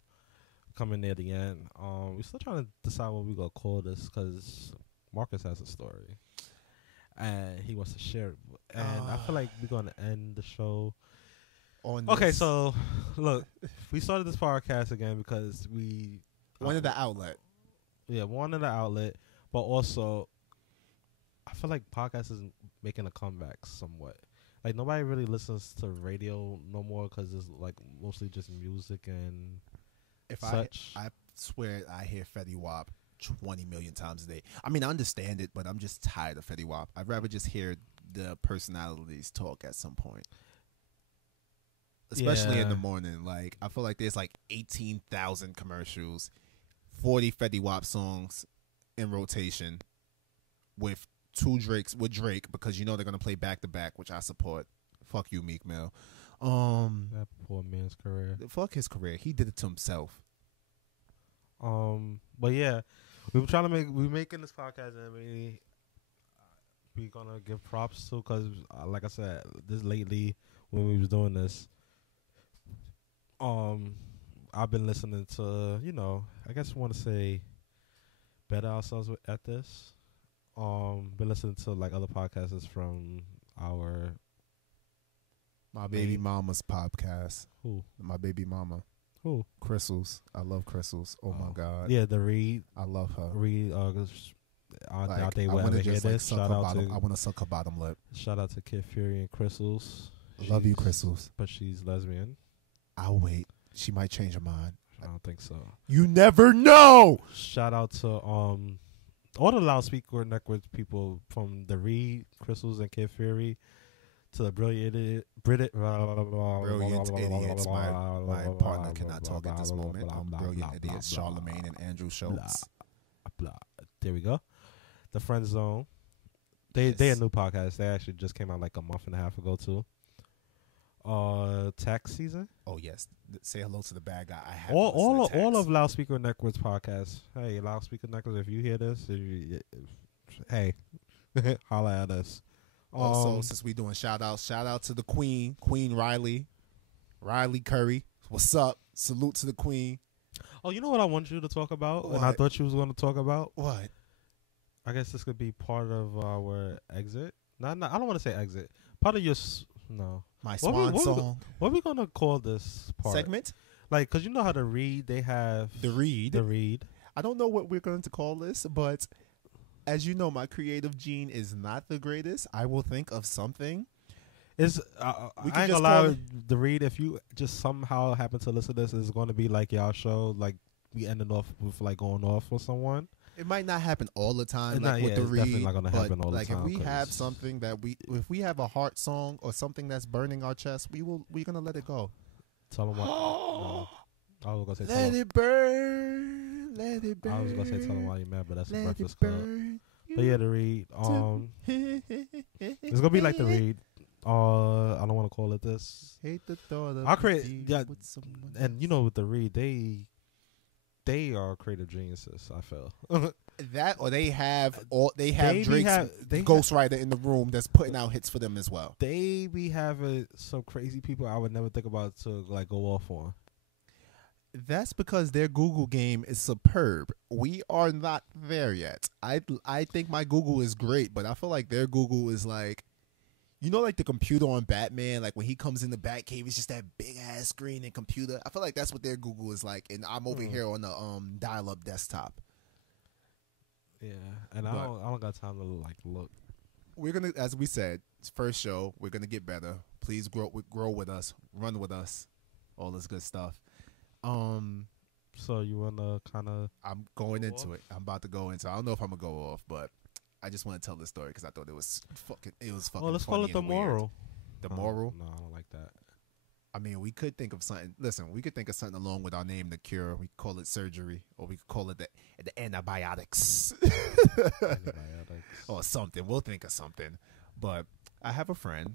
Coming near the end. We're still trying to decide what we gonna call this because Marcus has a story, and he wants to share it. And I feel like we're gonna end the show. Okay, so look, we started this podcast again because we wanted the outlet. Yeah, wanted the outlet, but also I feel like podcast is making a comeback somewhat. Like nobody really listens to radio no more because it's like mostly just music and. I swear I hear Fetty Wap 20 million times a day. I mean, I understand it, but I'm just tired of Fetty Wap. I'd rather just hear the personalities talk at some point. Especially in the morning. Like, I feel like there's like 18,000 commercials, 40 Fetty Wap songs in rotation with Drake because you know they're going to play back to back, which I support. Fuck you, Meek Mill. That poor man's career. Fuck his career. He did it to himself. But yeah, we're making this podcast and we gonna give props to because, like I said, this lately when we was doing this, I've been listening to I guess I want to say better ourselves at this. Been listening to like other podcasts from our. My baby mama's podcast. Who? My baby mama. Who? Crystals. I love Crystals. Oh my God. Yeah, the Reed. I love her. Reed. Out there, I wherever want to hear just this. Shout out to. I want to suck her bottom lip. Shout out to Kid Fury and Crystals. Love you, Crystals. But she's lesbian. I'll wait. She might change her mind. I don't think so. You never know. Shout out to all the loudspeaker network people from the Reed, Crystals, and Kid Fury. To the brilliant idiots. My partner cannot talk at this moment. Brilliant idiots, Charlemagne and Andrew Schultz. There we go. The Friend Zone. They a new podcast. They actually just came out like a month and a half ago too. Tax season. Oh yes. Say hello to the bad guy. I have all of Loudspeaker Network's podcasts. Hey, Loudspeaker Network, if you hear this, hey, holla at us. Also, since we doing shout out to the Queen Riley Curry. What's up? Salute to the Queen. Oh, you know what I want you to talk about? What? And I thought you was going to talk about? What? I guess this could be part of our exit. No, I don't want to say exit. Part of your my swan song. What are we going to call this part? Segment? Like, because you know how to read, they have... The read. I don't know what we're going to call this, but... As you know, my creative gene is not the greatest. I will think of something. I ain't gonna lie, the read, if you just somehow happen to listen to this, is going to be like y'all show, like we ended off with like going off with someone. It might not happen all the time, with the read. It's definitely not going to happen all the time. Like if we have something if we have a heart song or something that's burning our chest, we're gonna let it go. Tell them what. No. I was gonna say let it burn. Let it burn. I was gonna say tell them why you're mad, but that's a Breakfast Club. But yeah, the read. It's gonna be like the read. I don't want to call it this. Hate the thought of I'll create. Yeah, and you know with the read, they are creative geniuses. I feel that, or they have Drake's ghostwriter in the room that's putting out hits for them as well. They be having some crazy people I would never think about to like go off on. That's because their Google game is superb. We are not there yet. I think my Google is great, but I feel like their Google is like, like the computer on Batman, like when he comes in the Batcave, it's just that big ass screen and computer. I feel like that's what their Google is like, and I'm over here on the dial-up desktop. Yeah, and I don't got time to like look. We're gonna, as we said, first show, we're gonna get better. Please grow with us, run with us, all this good stuff. So you wanna kind of? I'm going into it. I'm about to go into. I don't know if I'm gonna go off, but I just want to tell this story because I thought it was fucking. It was fucking. Oh, let's call it the moral. The moral? No, I don't like that. I mean, we could think of something. Listen, we could think of something along with our name, The Cure. We could call it surgery, or we could call it the antibiotics. Antibiotics. Or something. We'll think of something. But I have a friend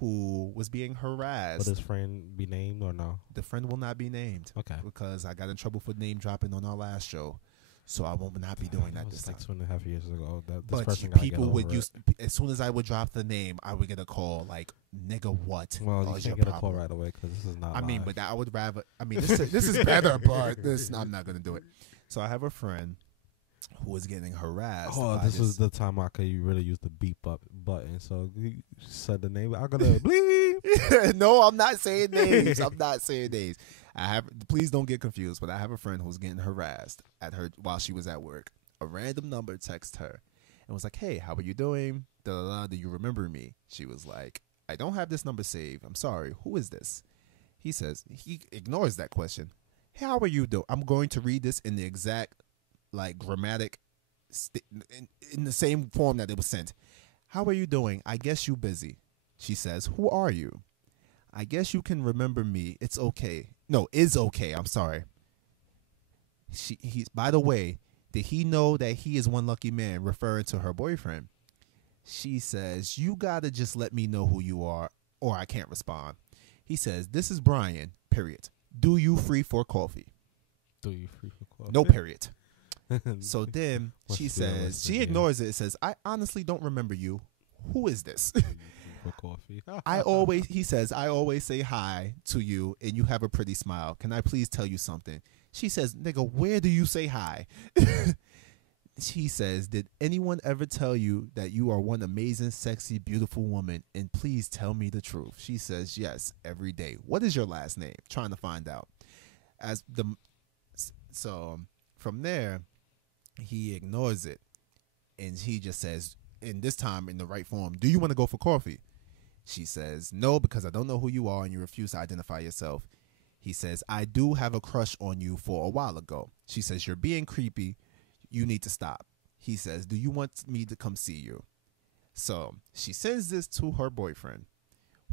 who was being harassed. Will this friend be named or no? The friend will not be named. Okay. Because I got in trouble for name dropping on our last show. So I will not be doing that this time. Like 2.5 years ago. This But person gotta people get would over use, as soon as I would drop the name, I would get a call like, "Nigga, what?" Well, you is can't your get a call problem? right away because this is not. I mean, live. but I would rather. I mean, this is better, but I'm not gonna do it. So I have a friend who was getting harassed. Oh, by this was the time I could really use the beep up button. So you said the name. I'm gonna bleep. No, I'm not saying names. I'm not saying names. Please don't get confused, but I have a friend who was getting harassed while she was at work. A random number texted her and was like, "Hey, how are you doing? Do you remember me?" She was like, "I don't have this number saved. I'm sorry. Who is this?" He ignores that question. "Hey, how are you doing?" I'm going to read this in the exact grammatic in the same form that it was sent. "How are you doing? I guess you busy." She says, "Who are you?" "I guess you can remember me. It's okay." No, is okay. I'm sorry. By the way, did he know that he is one lucky man, referring to her boyfriend? She says, "You gotta just let me know who you are or I can't respond." He says, "This is Brian, period. Do you free for coffee?" Do you free for coffee? No, period. So then Must she be says, realistic, she yeah. ignores it. It says, "I honestly don't remember you. Who is this?" For coffee. He says, "I always say hi to you and you have a pretty smile. Can I please tell you something?" She says, "Nigga, where do you say hi?" He says, "Did anyone ever tell you that you are one amazing, sexy, beautiful woman? And please tell me the truth." She says, "Yes, every day." "What is your last name?" Trying to find out. So from there, he ignores it. And he just says, and this time in the right form, "Do you want to go for coffee?" She says, "No, because I don't know who you are and you refuse to identify yourself." He says, "I do have a crush on you for a while ago." She says, "You're being creepy. You need to stop." He says, "Do you want me to come see you?" So she sends this to her boyfriend,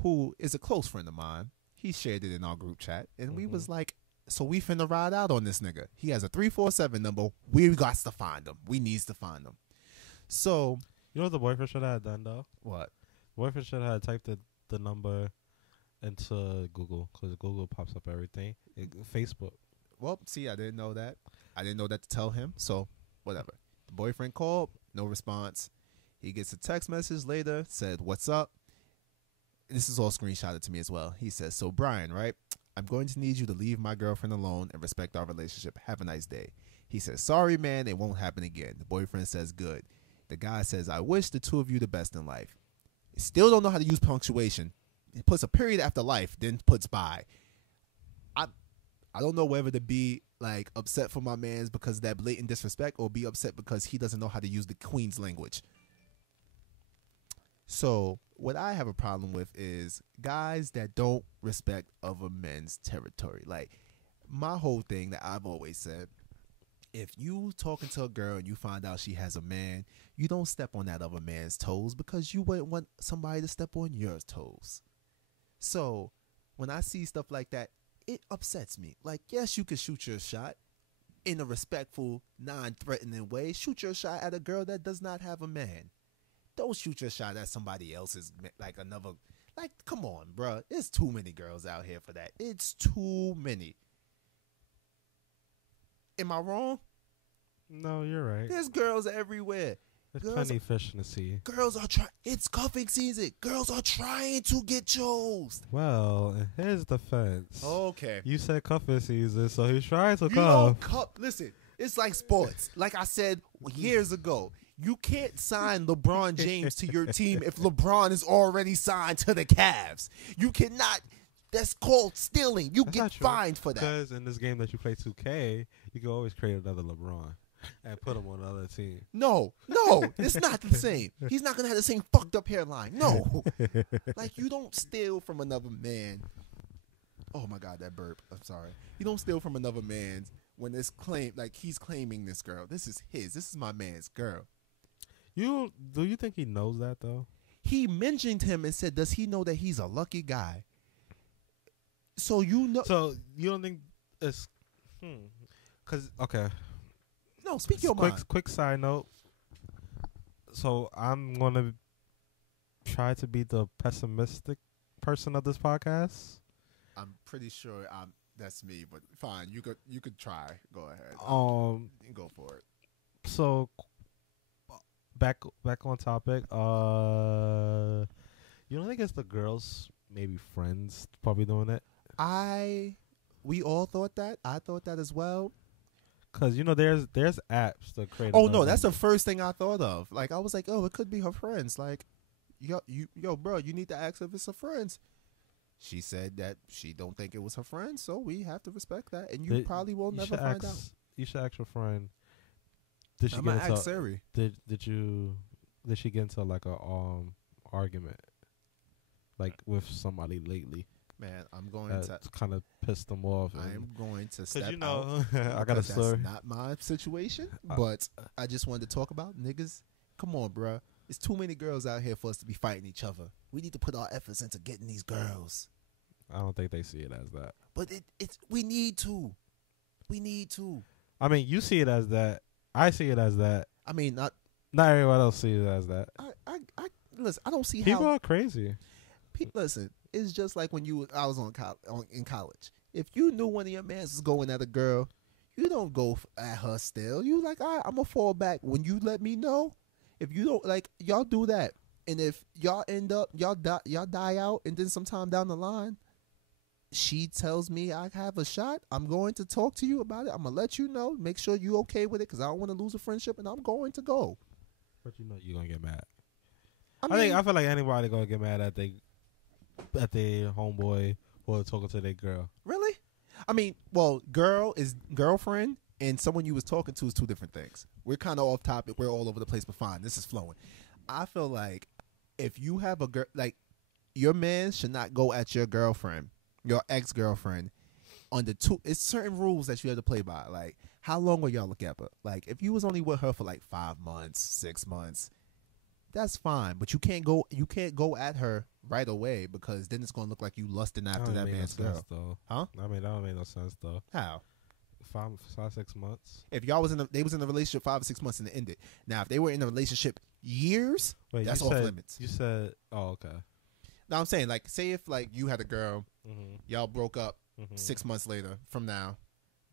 who is a close friend of mine. He shared it in our group chat. And we was like, so we finna ride out on this nigga. He has a 347 number. We got to find him. We needs to find him. So, You know what the boyfriend should have done though? what? Boyfriend should have typed the number into Google because Google pops up everything. Facebook. Well, see, I didn't know that. I didn't know that to tell him. So, whatever. The boyfriend called. No response. He gets a text message later. Said, "What's up?" This is all screenshotted to me as well. He says, "So, Brian, right? I'm going to need you to leave my girlfriend alone and respect our relationship. Have a nice day." He says, "Sorry, man. It won't happen again." The boyfriend says, "Good." The guy says, "I wish the two of you the best in life." Still don't know how to use punctuation. He puts a period after life, then puts by. I don't know whether to be upset for my man's because of that blatant disrespect or be upset because he doesn't know how to use the Queen's language. So what I have a problem with is guys that don't respect other men's territory. My whole thing that I've always said, if you talking to a girl and you find out she has a man, you don't step on that other man's toes because you wouldn't want somebody to step on your toes. So when I see stuff like that, it upsets me. Yes, you can shoot your shot in a respectful, non-threatening way. Shoot your shot at a girl that does not have a man. Don't shoot your shot at somebody else's, another. Come on, bruh. There's too many girls out here for that. It's too many. Am I wrong? No, you're right. There's girls everywhere. There's Girls plenty of fish in the sea. Girls are trying. It's cuffing season. Girls are trying to get chose. Well, in his defense, Okay. you said cuffing season, so he's trying to You don't cuff. Listen, it's like sports. Like I said years ago, you can't sign LeBron James to your team if LeBron is already signed to the Cavs. You cannot. That's called stealing. You That's get not true, fined for that. Because in this game that you play 2K, you can always create another LeBron and put him on another team. No, it's not the same. He's not gonna have the same fucked up hairline. No, you don't steal from another man. Oh my God, that burp. I'm sorry. You don't steal from another man's when it's claimed he's claiming this girl. This is his. This is my man's girl. Do you think he knows that though? He mentioned him and said, "Does he know that he's a lucky guy?" So you know. So you don't think it's because okay. No, speak your mind. Quick side note. So I'm gonna try to be the pessimistic person of this podcast. I'm pretty sure that's me, but fine. You could try. Go ahead. Go for it. So back on topic. You don't think it's the girls, maybe friends, probably doing it? We all thought that. I thought that as well. Cause there's apps to create. Oh no, that's the first thing I thought of. Like I was like, oh, it could be her friends. Like, yo, bro, you need to ask if it's her friends. She said that she don't think it was her friend, so we have to respect that. And you probably will never find out. You should ask your friend. Did she I'm get gonna ask Siri. Did she get into like a argument, like with somebody lately? Man, I'm going to kind of piss them off. I am going to step out. I got a that's story. Not my situation, but I just wanted to talk about niggas. Come on, bruh. There's too many girls out here for us to be fighting each other. We need to put our efforts into getting these girls. I don't think they see it as that. But we need to. We need to. I mean, you see it as that. I see it as that. I mean, not everyone else sees it as that. I listen. I don't see people how are crazy. Listen, it's just like when I was in college. If you knew one of your mans was going at a girl, you don't go at her still. You like, all right, I'm gonna fall back when you let me know. If you don't like, y'all do that, and if y'all end up y'all die out, and then sometime down the line, she tells me I have a shot, I'm going to talk to you about it. I'm gonna let you know, make sure you okay with it, because I don't want to lose a friendship, and I'm going to go. But you're gonna get mad. I feel like anybody gonna get mad at their homeboy or talking to their girl. Really? I mean, well, girl is girlfriend, and someone you was talking to is two different things. We're kind of off topic. We're all over the place, but fine. This is flowing. I feel like if you have a girl, like your man should not go at your girlfriend, your ex-girlfriend, under it's certain rules that you have to play by. Like, how long will y'all look at her? Like, if you was only with her for like 5 months, 6 months, that's fine. But you can't go at her right away, because then it's gonna look like you lusting after that man's girl. Though. Huh? I mean, that don't make no sense though. How? 5, 6 months. If y'all they was in a relationship 5 or 6 months and it ended. Now, if they were in a relationship years, that's off limits. You said, oh, okay. No, I'm saying, like, say if like you had a girl, y'all broke up 6 months later from now,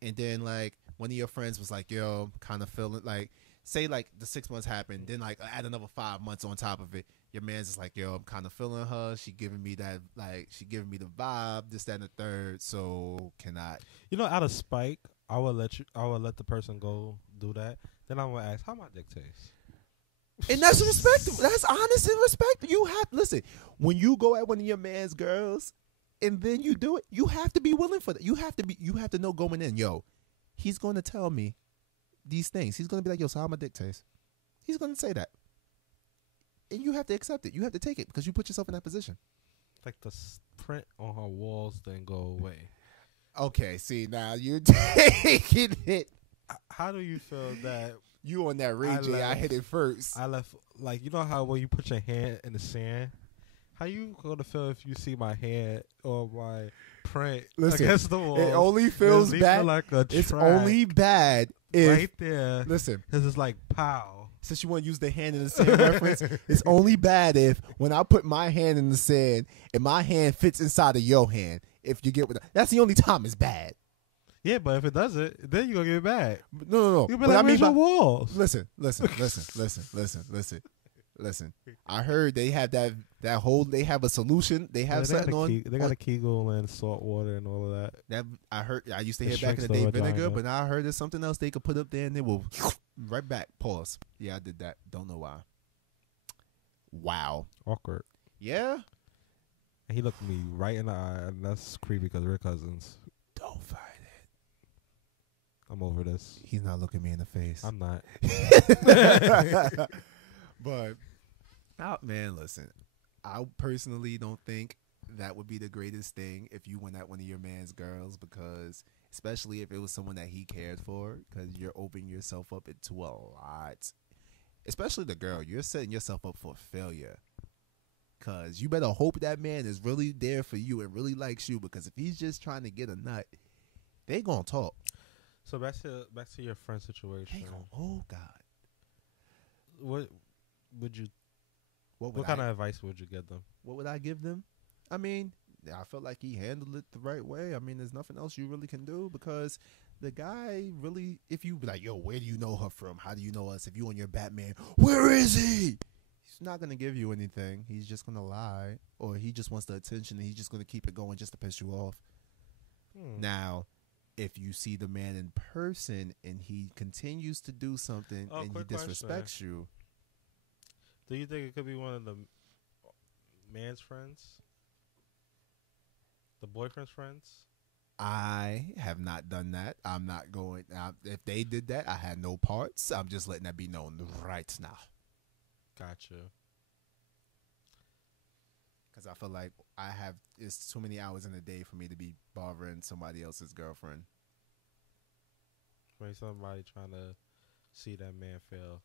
and then like one of your friends was like, yo, kind of feeling like, say like the 6 months happened, then like add another 5 months on top of it. Your man's just like, yo, I'm kind of feeling her. She giving me that, like, she giving me the vibe, this, that, and the third. So can I? Out of spite, I would let the person go do that. Then I'm gonna ask, how my dick tastes? And that's respectable. That's honest and respectable. You have listen. When you go at one of your man's girls, and then you do it, you have to be willing for that. You have to know going in, yo, he's going to tell me these things. He's going to be like, yo, so how my dick tastes? He's going to say that. And you have to accept it. You have to take it, because you put yourself in that position. Like the print on her walls didn't go away. Okay, see, now you're taking it. How do you feel that you on that Ray J? I hit it first. I left, like, you know how when you put your hand in the sand, how you gonna feel if you see my hand or my print against the wall? It only feels bad. Like it's only bad if right there. Listen, because it's like pow. Since you want to use the hand in the sand reference, it's only bad if when I put my hand in the sand and my hand fits inside of your hand. If you get that's the only time it's bad. Yeah, but if it doesn't, then you're gonna get mad. No. You'll be like, where's your walls? Listen. I heard they have that whole. They have a solution. They have something on. They got a Kegel and salt water and all of that. That I heard. I used to hear back in the day vinegar, but now I heard there's something else they could put up there and they will right back. Pause. Yeah, I did that. Don't know why. Wow. Awkward. Yeah. And he looked me right in the eye, and that's creepy because we're cousins. Don't fight it. I'm over this. He's not looking me in the face. I'm not. But, man, listen. I personally don't think that would be the greatest thing if you went at one of your man's girls, because especially if it was someone that he cared for, because you're opening yourself up into a lot. Especially the girl. You're setting yourself up for failure. because you better hope that man is really there for you and really likes you, because if he's just trying to get a nut, they gonna talk. So back to your friend situation. Oh God. What would you? What kind of advice would you give them? What would I give them? I mean, I felt like he handled it the right way. I mean, there's nothing else you really can do, because the guy really, if you be like, yo, where do you know her from? How do you know us? If you on your Batman, where is he? He's not going to give you anything. He's just going to lie, or he just wants the attention and he's just going to keep it going just to piss you off. Now, if you see the man in person and he continues to do something and he disrespects you. Do you think it could be one of the man's friends? The boyfriend's friends? I have not done that. I'm not going. If they did that, I had no parts. I'm just letting that be known right now. Gotcha. Because I feel like it's too many hours in a day for me to be bothering somebody else's girlfriend. Maybe somebody trying to see that man fail.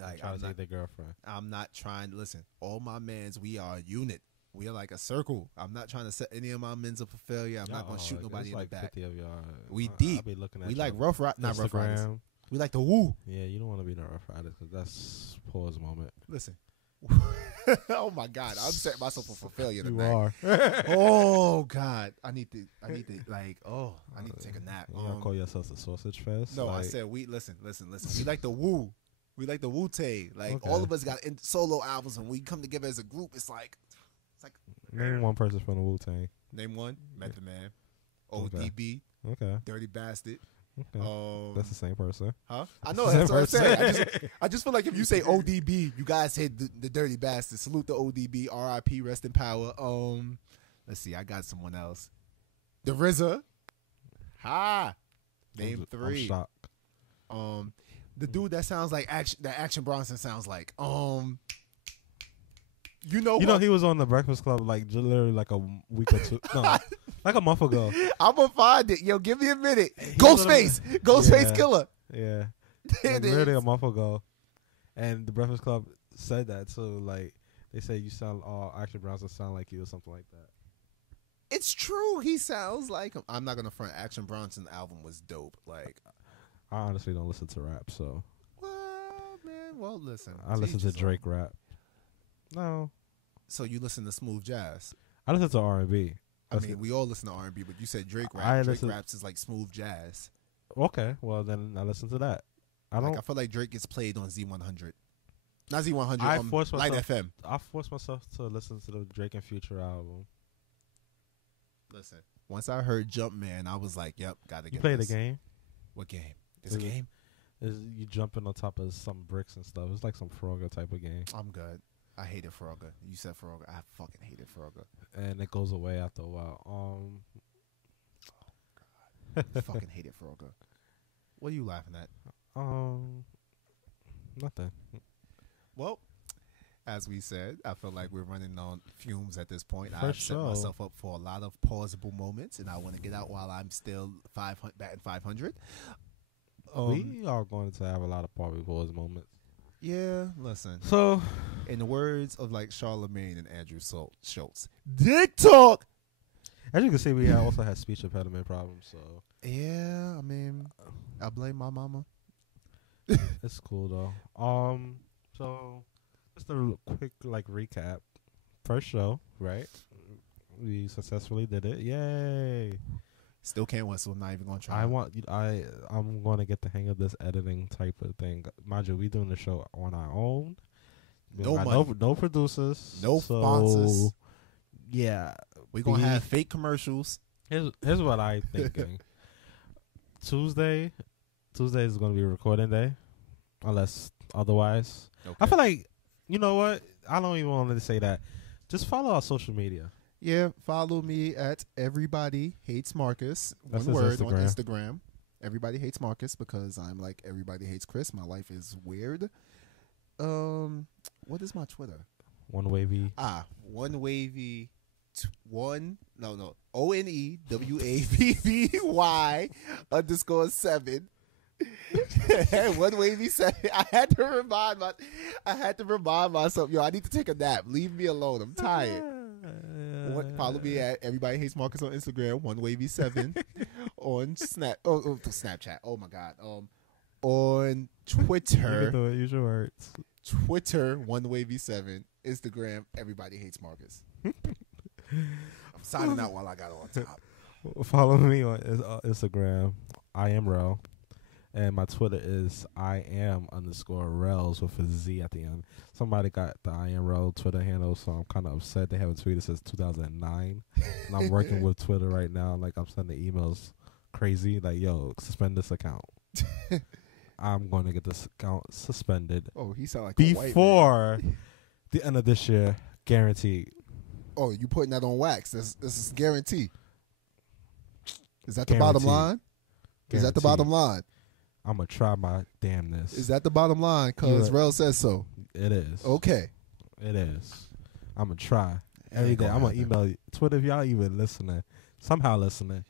Like, trying to see their girlfriend. I'm not trying. Listen, all my mans, we are a unit. We are like a circle. I'm not trying to set any of my men's up for failure. I'm not going to shoot nobody in the back. 50 of y'all. We deep. I'll be looking at we like not rough riders. We like the woo. Yeah, you don't want to be the rough riders because that's pause moment. Listen. Oh my God, I'm setting myself up for failure You tonight. are. Oh God, I need to I need to take a nap. You don't call yourselves a sausage fest? No, I said we listen. We like the woo. We like the Wu-Tang. Like all of us got solo albums, and we come together as a group. It's like name one person from the Wu-Tang. Name one. Method Man, ODB, Okay. Dirty Bastard. Okay. That's the same person. Huh? I know. That's what I'm saying. I just feel like if you say ODB, you guys say the Dirty Bastard. Salute the ODB. R.I.P. Rest in power. Let's see. I got someone else. The RZA. Ha. Name 3. I'm shocked. The dude that sounds like Action Bronson sounds like. You know he was on the Breakfast Club like literally like a week or two, no, like a month ago. I'm gonna find it. Yo, give me a minute. Ghostface Killer. Yeah, Like, literally a month ago, and the Breakfast Club said that too. Like they say you sound Action Bronson sound like you or something like that. It's true. He sounds like him. I'm not gonna front. Action Bronson album was dope. Like I honestly don't listen to rap, so. Well, man. Well, listen. I listen to Drake rap. No. So you listen to smooth jazz? I listen to R&B. I mean, we all listen to R&B, but you said Drake rap. Drake raps is like smooth jazz. Okay, well then I listen to that. I feel like Drake gets played on Z100. Not Z100. Light FM. I forced myself to listen to the Drake and Future album. Listen, once I heard Jumpman, I was like, "Yep, gotta get." You play the game? What game? This game? You jumping on top of some bricks and stuff. It's like some Frogger type of game. I'm good. I hated Frogger. You said Frogger. I fucking hated Frogger. And it goes away after a while. Oh God, I fucking hated Frogger. What are you laughing at? Nothing. Well, as we said, I feel like we're running on fumes at this point. For I've sure. set myself up for a lot of pausable moments, and I want to get out while I'm still batting 500. We are going to have a lot of probably pause moments. Yeah, listen. So, in the words of like Charlemagne and Andrew Schultz, dick talk. As you can see, we also had speech impediment problems. So yeah, I mean, I blame my mama. It's cool though. So just a quick like recap. First show, right? We successfully did it. Yay! Still can't whistle. I'm not even gonna try. I'm gonna get the hang of this editing type of thing. Mind you, we doing the show on our own. No producers. No sponsors. Yeah, we're gonna have fake commercials. Here's what I'm thinking. Tuesday is gonna be recording day, unless otherwise. Okay. I feel like, you know what? I don't even want to say that. Just follow our social media. Yeah, follow me at Everybody Hates Marcus. That's one word Instagram. On Instagram. Everybody Hates Marcus, because I'm like Everybody Hates Chris. My life is weird. What is my Twitter? One Wavy. One Wavy. ONEWAVVY _7. One wavy seven. I had to remind myself, yo, I need to take a nap. Leave me alone. I'm tired. Follow me at Everybody Hates Marcus on Instagram. One wavy seven on Snapchat. Oh my God. On Twitter. Use your words. Twitter, One Wavy 7. Instagram, Everybody Hates Marcus. I'm signing out while I got on top. Follow me on Instagram. I am Rel. And my Twitter is IAM_Rels with a Z at the end. Somebody got the I am Rel Twitter handle, so I'm kind of upset they haven't tweeted since 2009. And I'm working with Twitter right now. Like, I'm sending emails crazy. Like, yo, suspend this account. I'm going to get this account suspended. Oh, he sound like before the end of this year, guaranteed. Oh, you putting that on wax? This is guaranteed. Is that the bottom line? Guaranteed. Is that the bottom line? I'm gonna try my damnness. Is that the bottom line? Because Rel says so. It is. Okay. It is. I'm gonna try every day. I'm gonna email you. Twitter, if y'all even listening, somehow listening.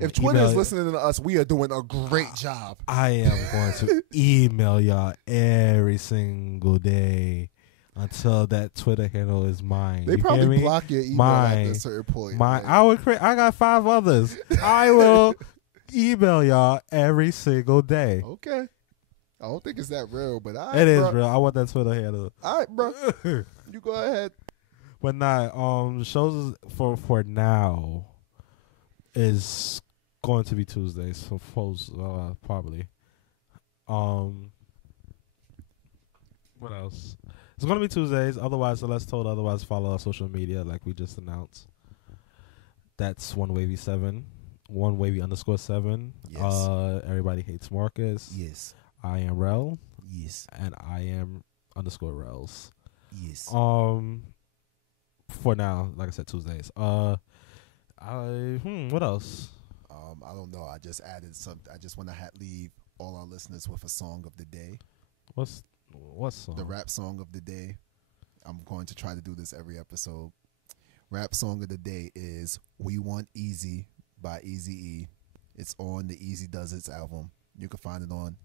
If Twitter is listening to us, we are doing a great job. I am going to email y'all every single day until that Twitter handle is mine. They probably block your email at a certain point. I got 5 others. I will email y'all every single day. Okay. I don't think it's that real, but it is real. I want that Twitter handle. All right, bro. You go ahead. But nah, shows for now is going to be Tuesdays, so folks, probably. What else? It's going to be Tuesdays. Otherwise, unless told otherwise, follow our social media like we just announced. That's One Wavy 7. One Wavy _7. Yes. Everybody Hates Marcus. Yes. I am Rel. Yes. And I am _Rels. Yes. For now, like I said, Tuesdays. What else? I don't know. I just added some. I just want to leave all our listeners with a song of the day. What song? The rap song of the day. I'm going to try to do this every episode. Rap song of the day is "We Want Easy" by Eazy-E. It's on the Easy Does It's album. You can find it on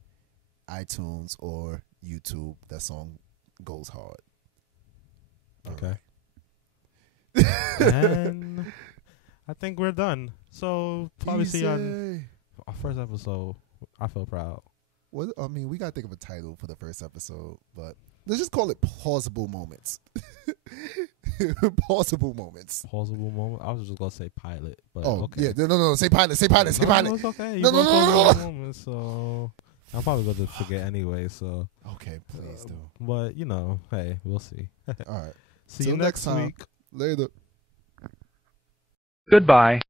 iTunes or YouTube. That song goes hard. Okay. And I think we're done. So probably see you on our first episode. I feel proud. Well, I mean, we got to think of a title for the first episode, but let's just call it Plausible Moments. Plausible Moments. Plausible moment. I was just gonna say pilot, but okay. Yeah, no. Say pilot. Say pilot. Say pilot. No, it's okay. No. Moment, so I'm probably gonna forget anyway. So okay, please do. But hey, we'll see. All right. See you next time. week. Later. Goodbye.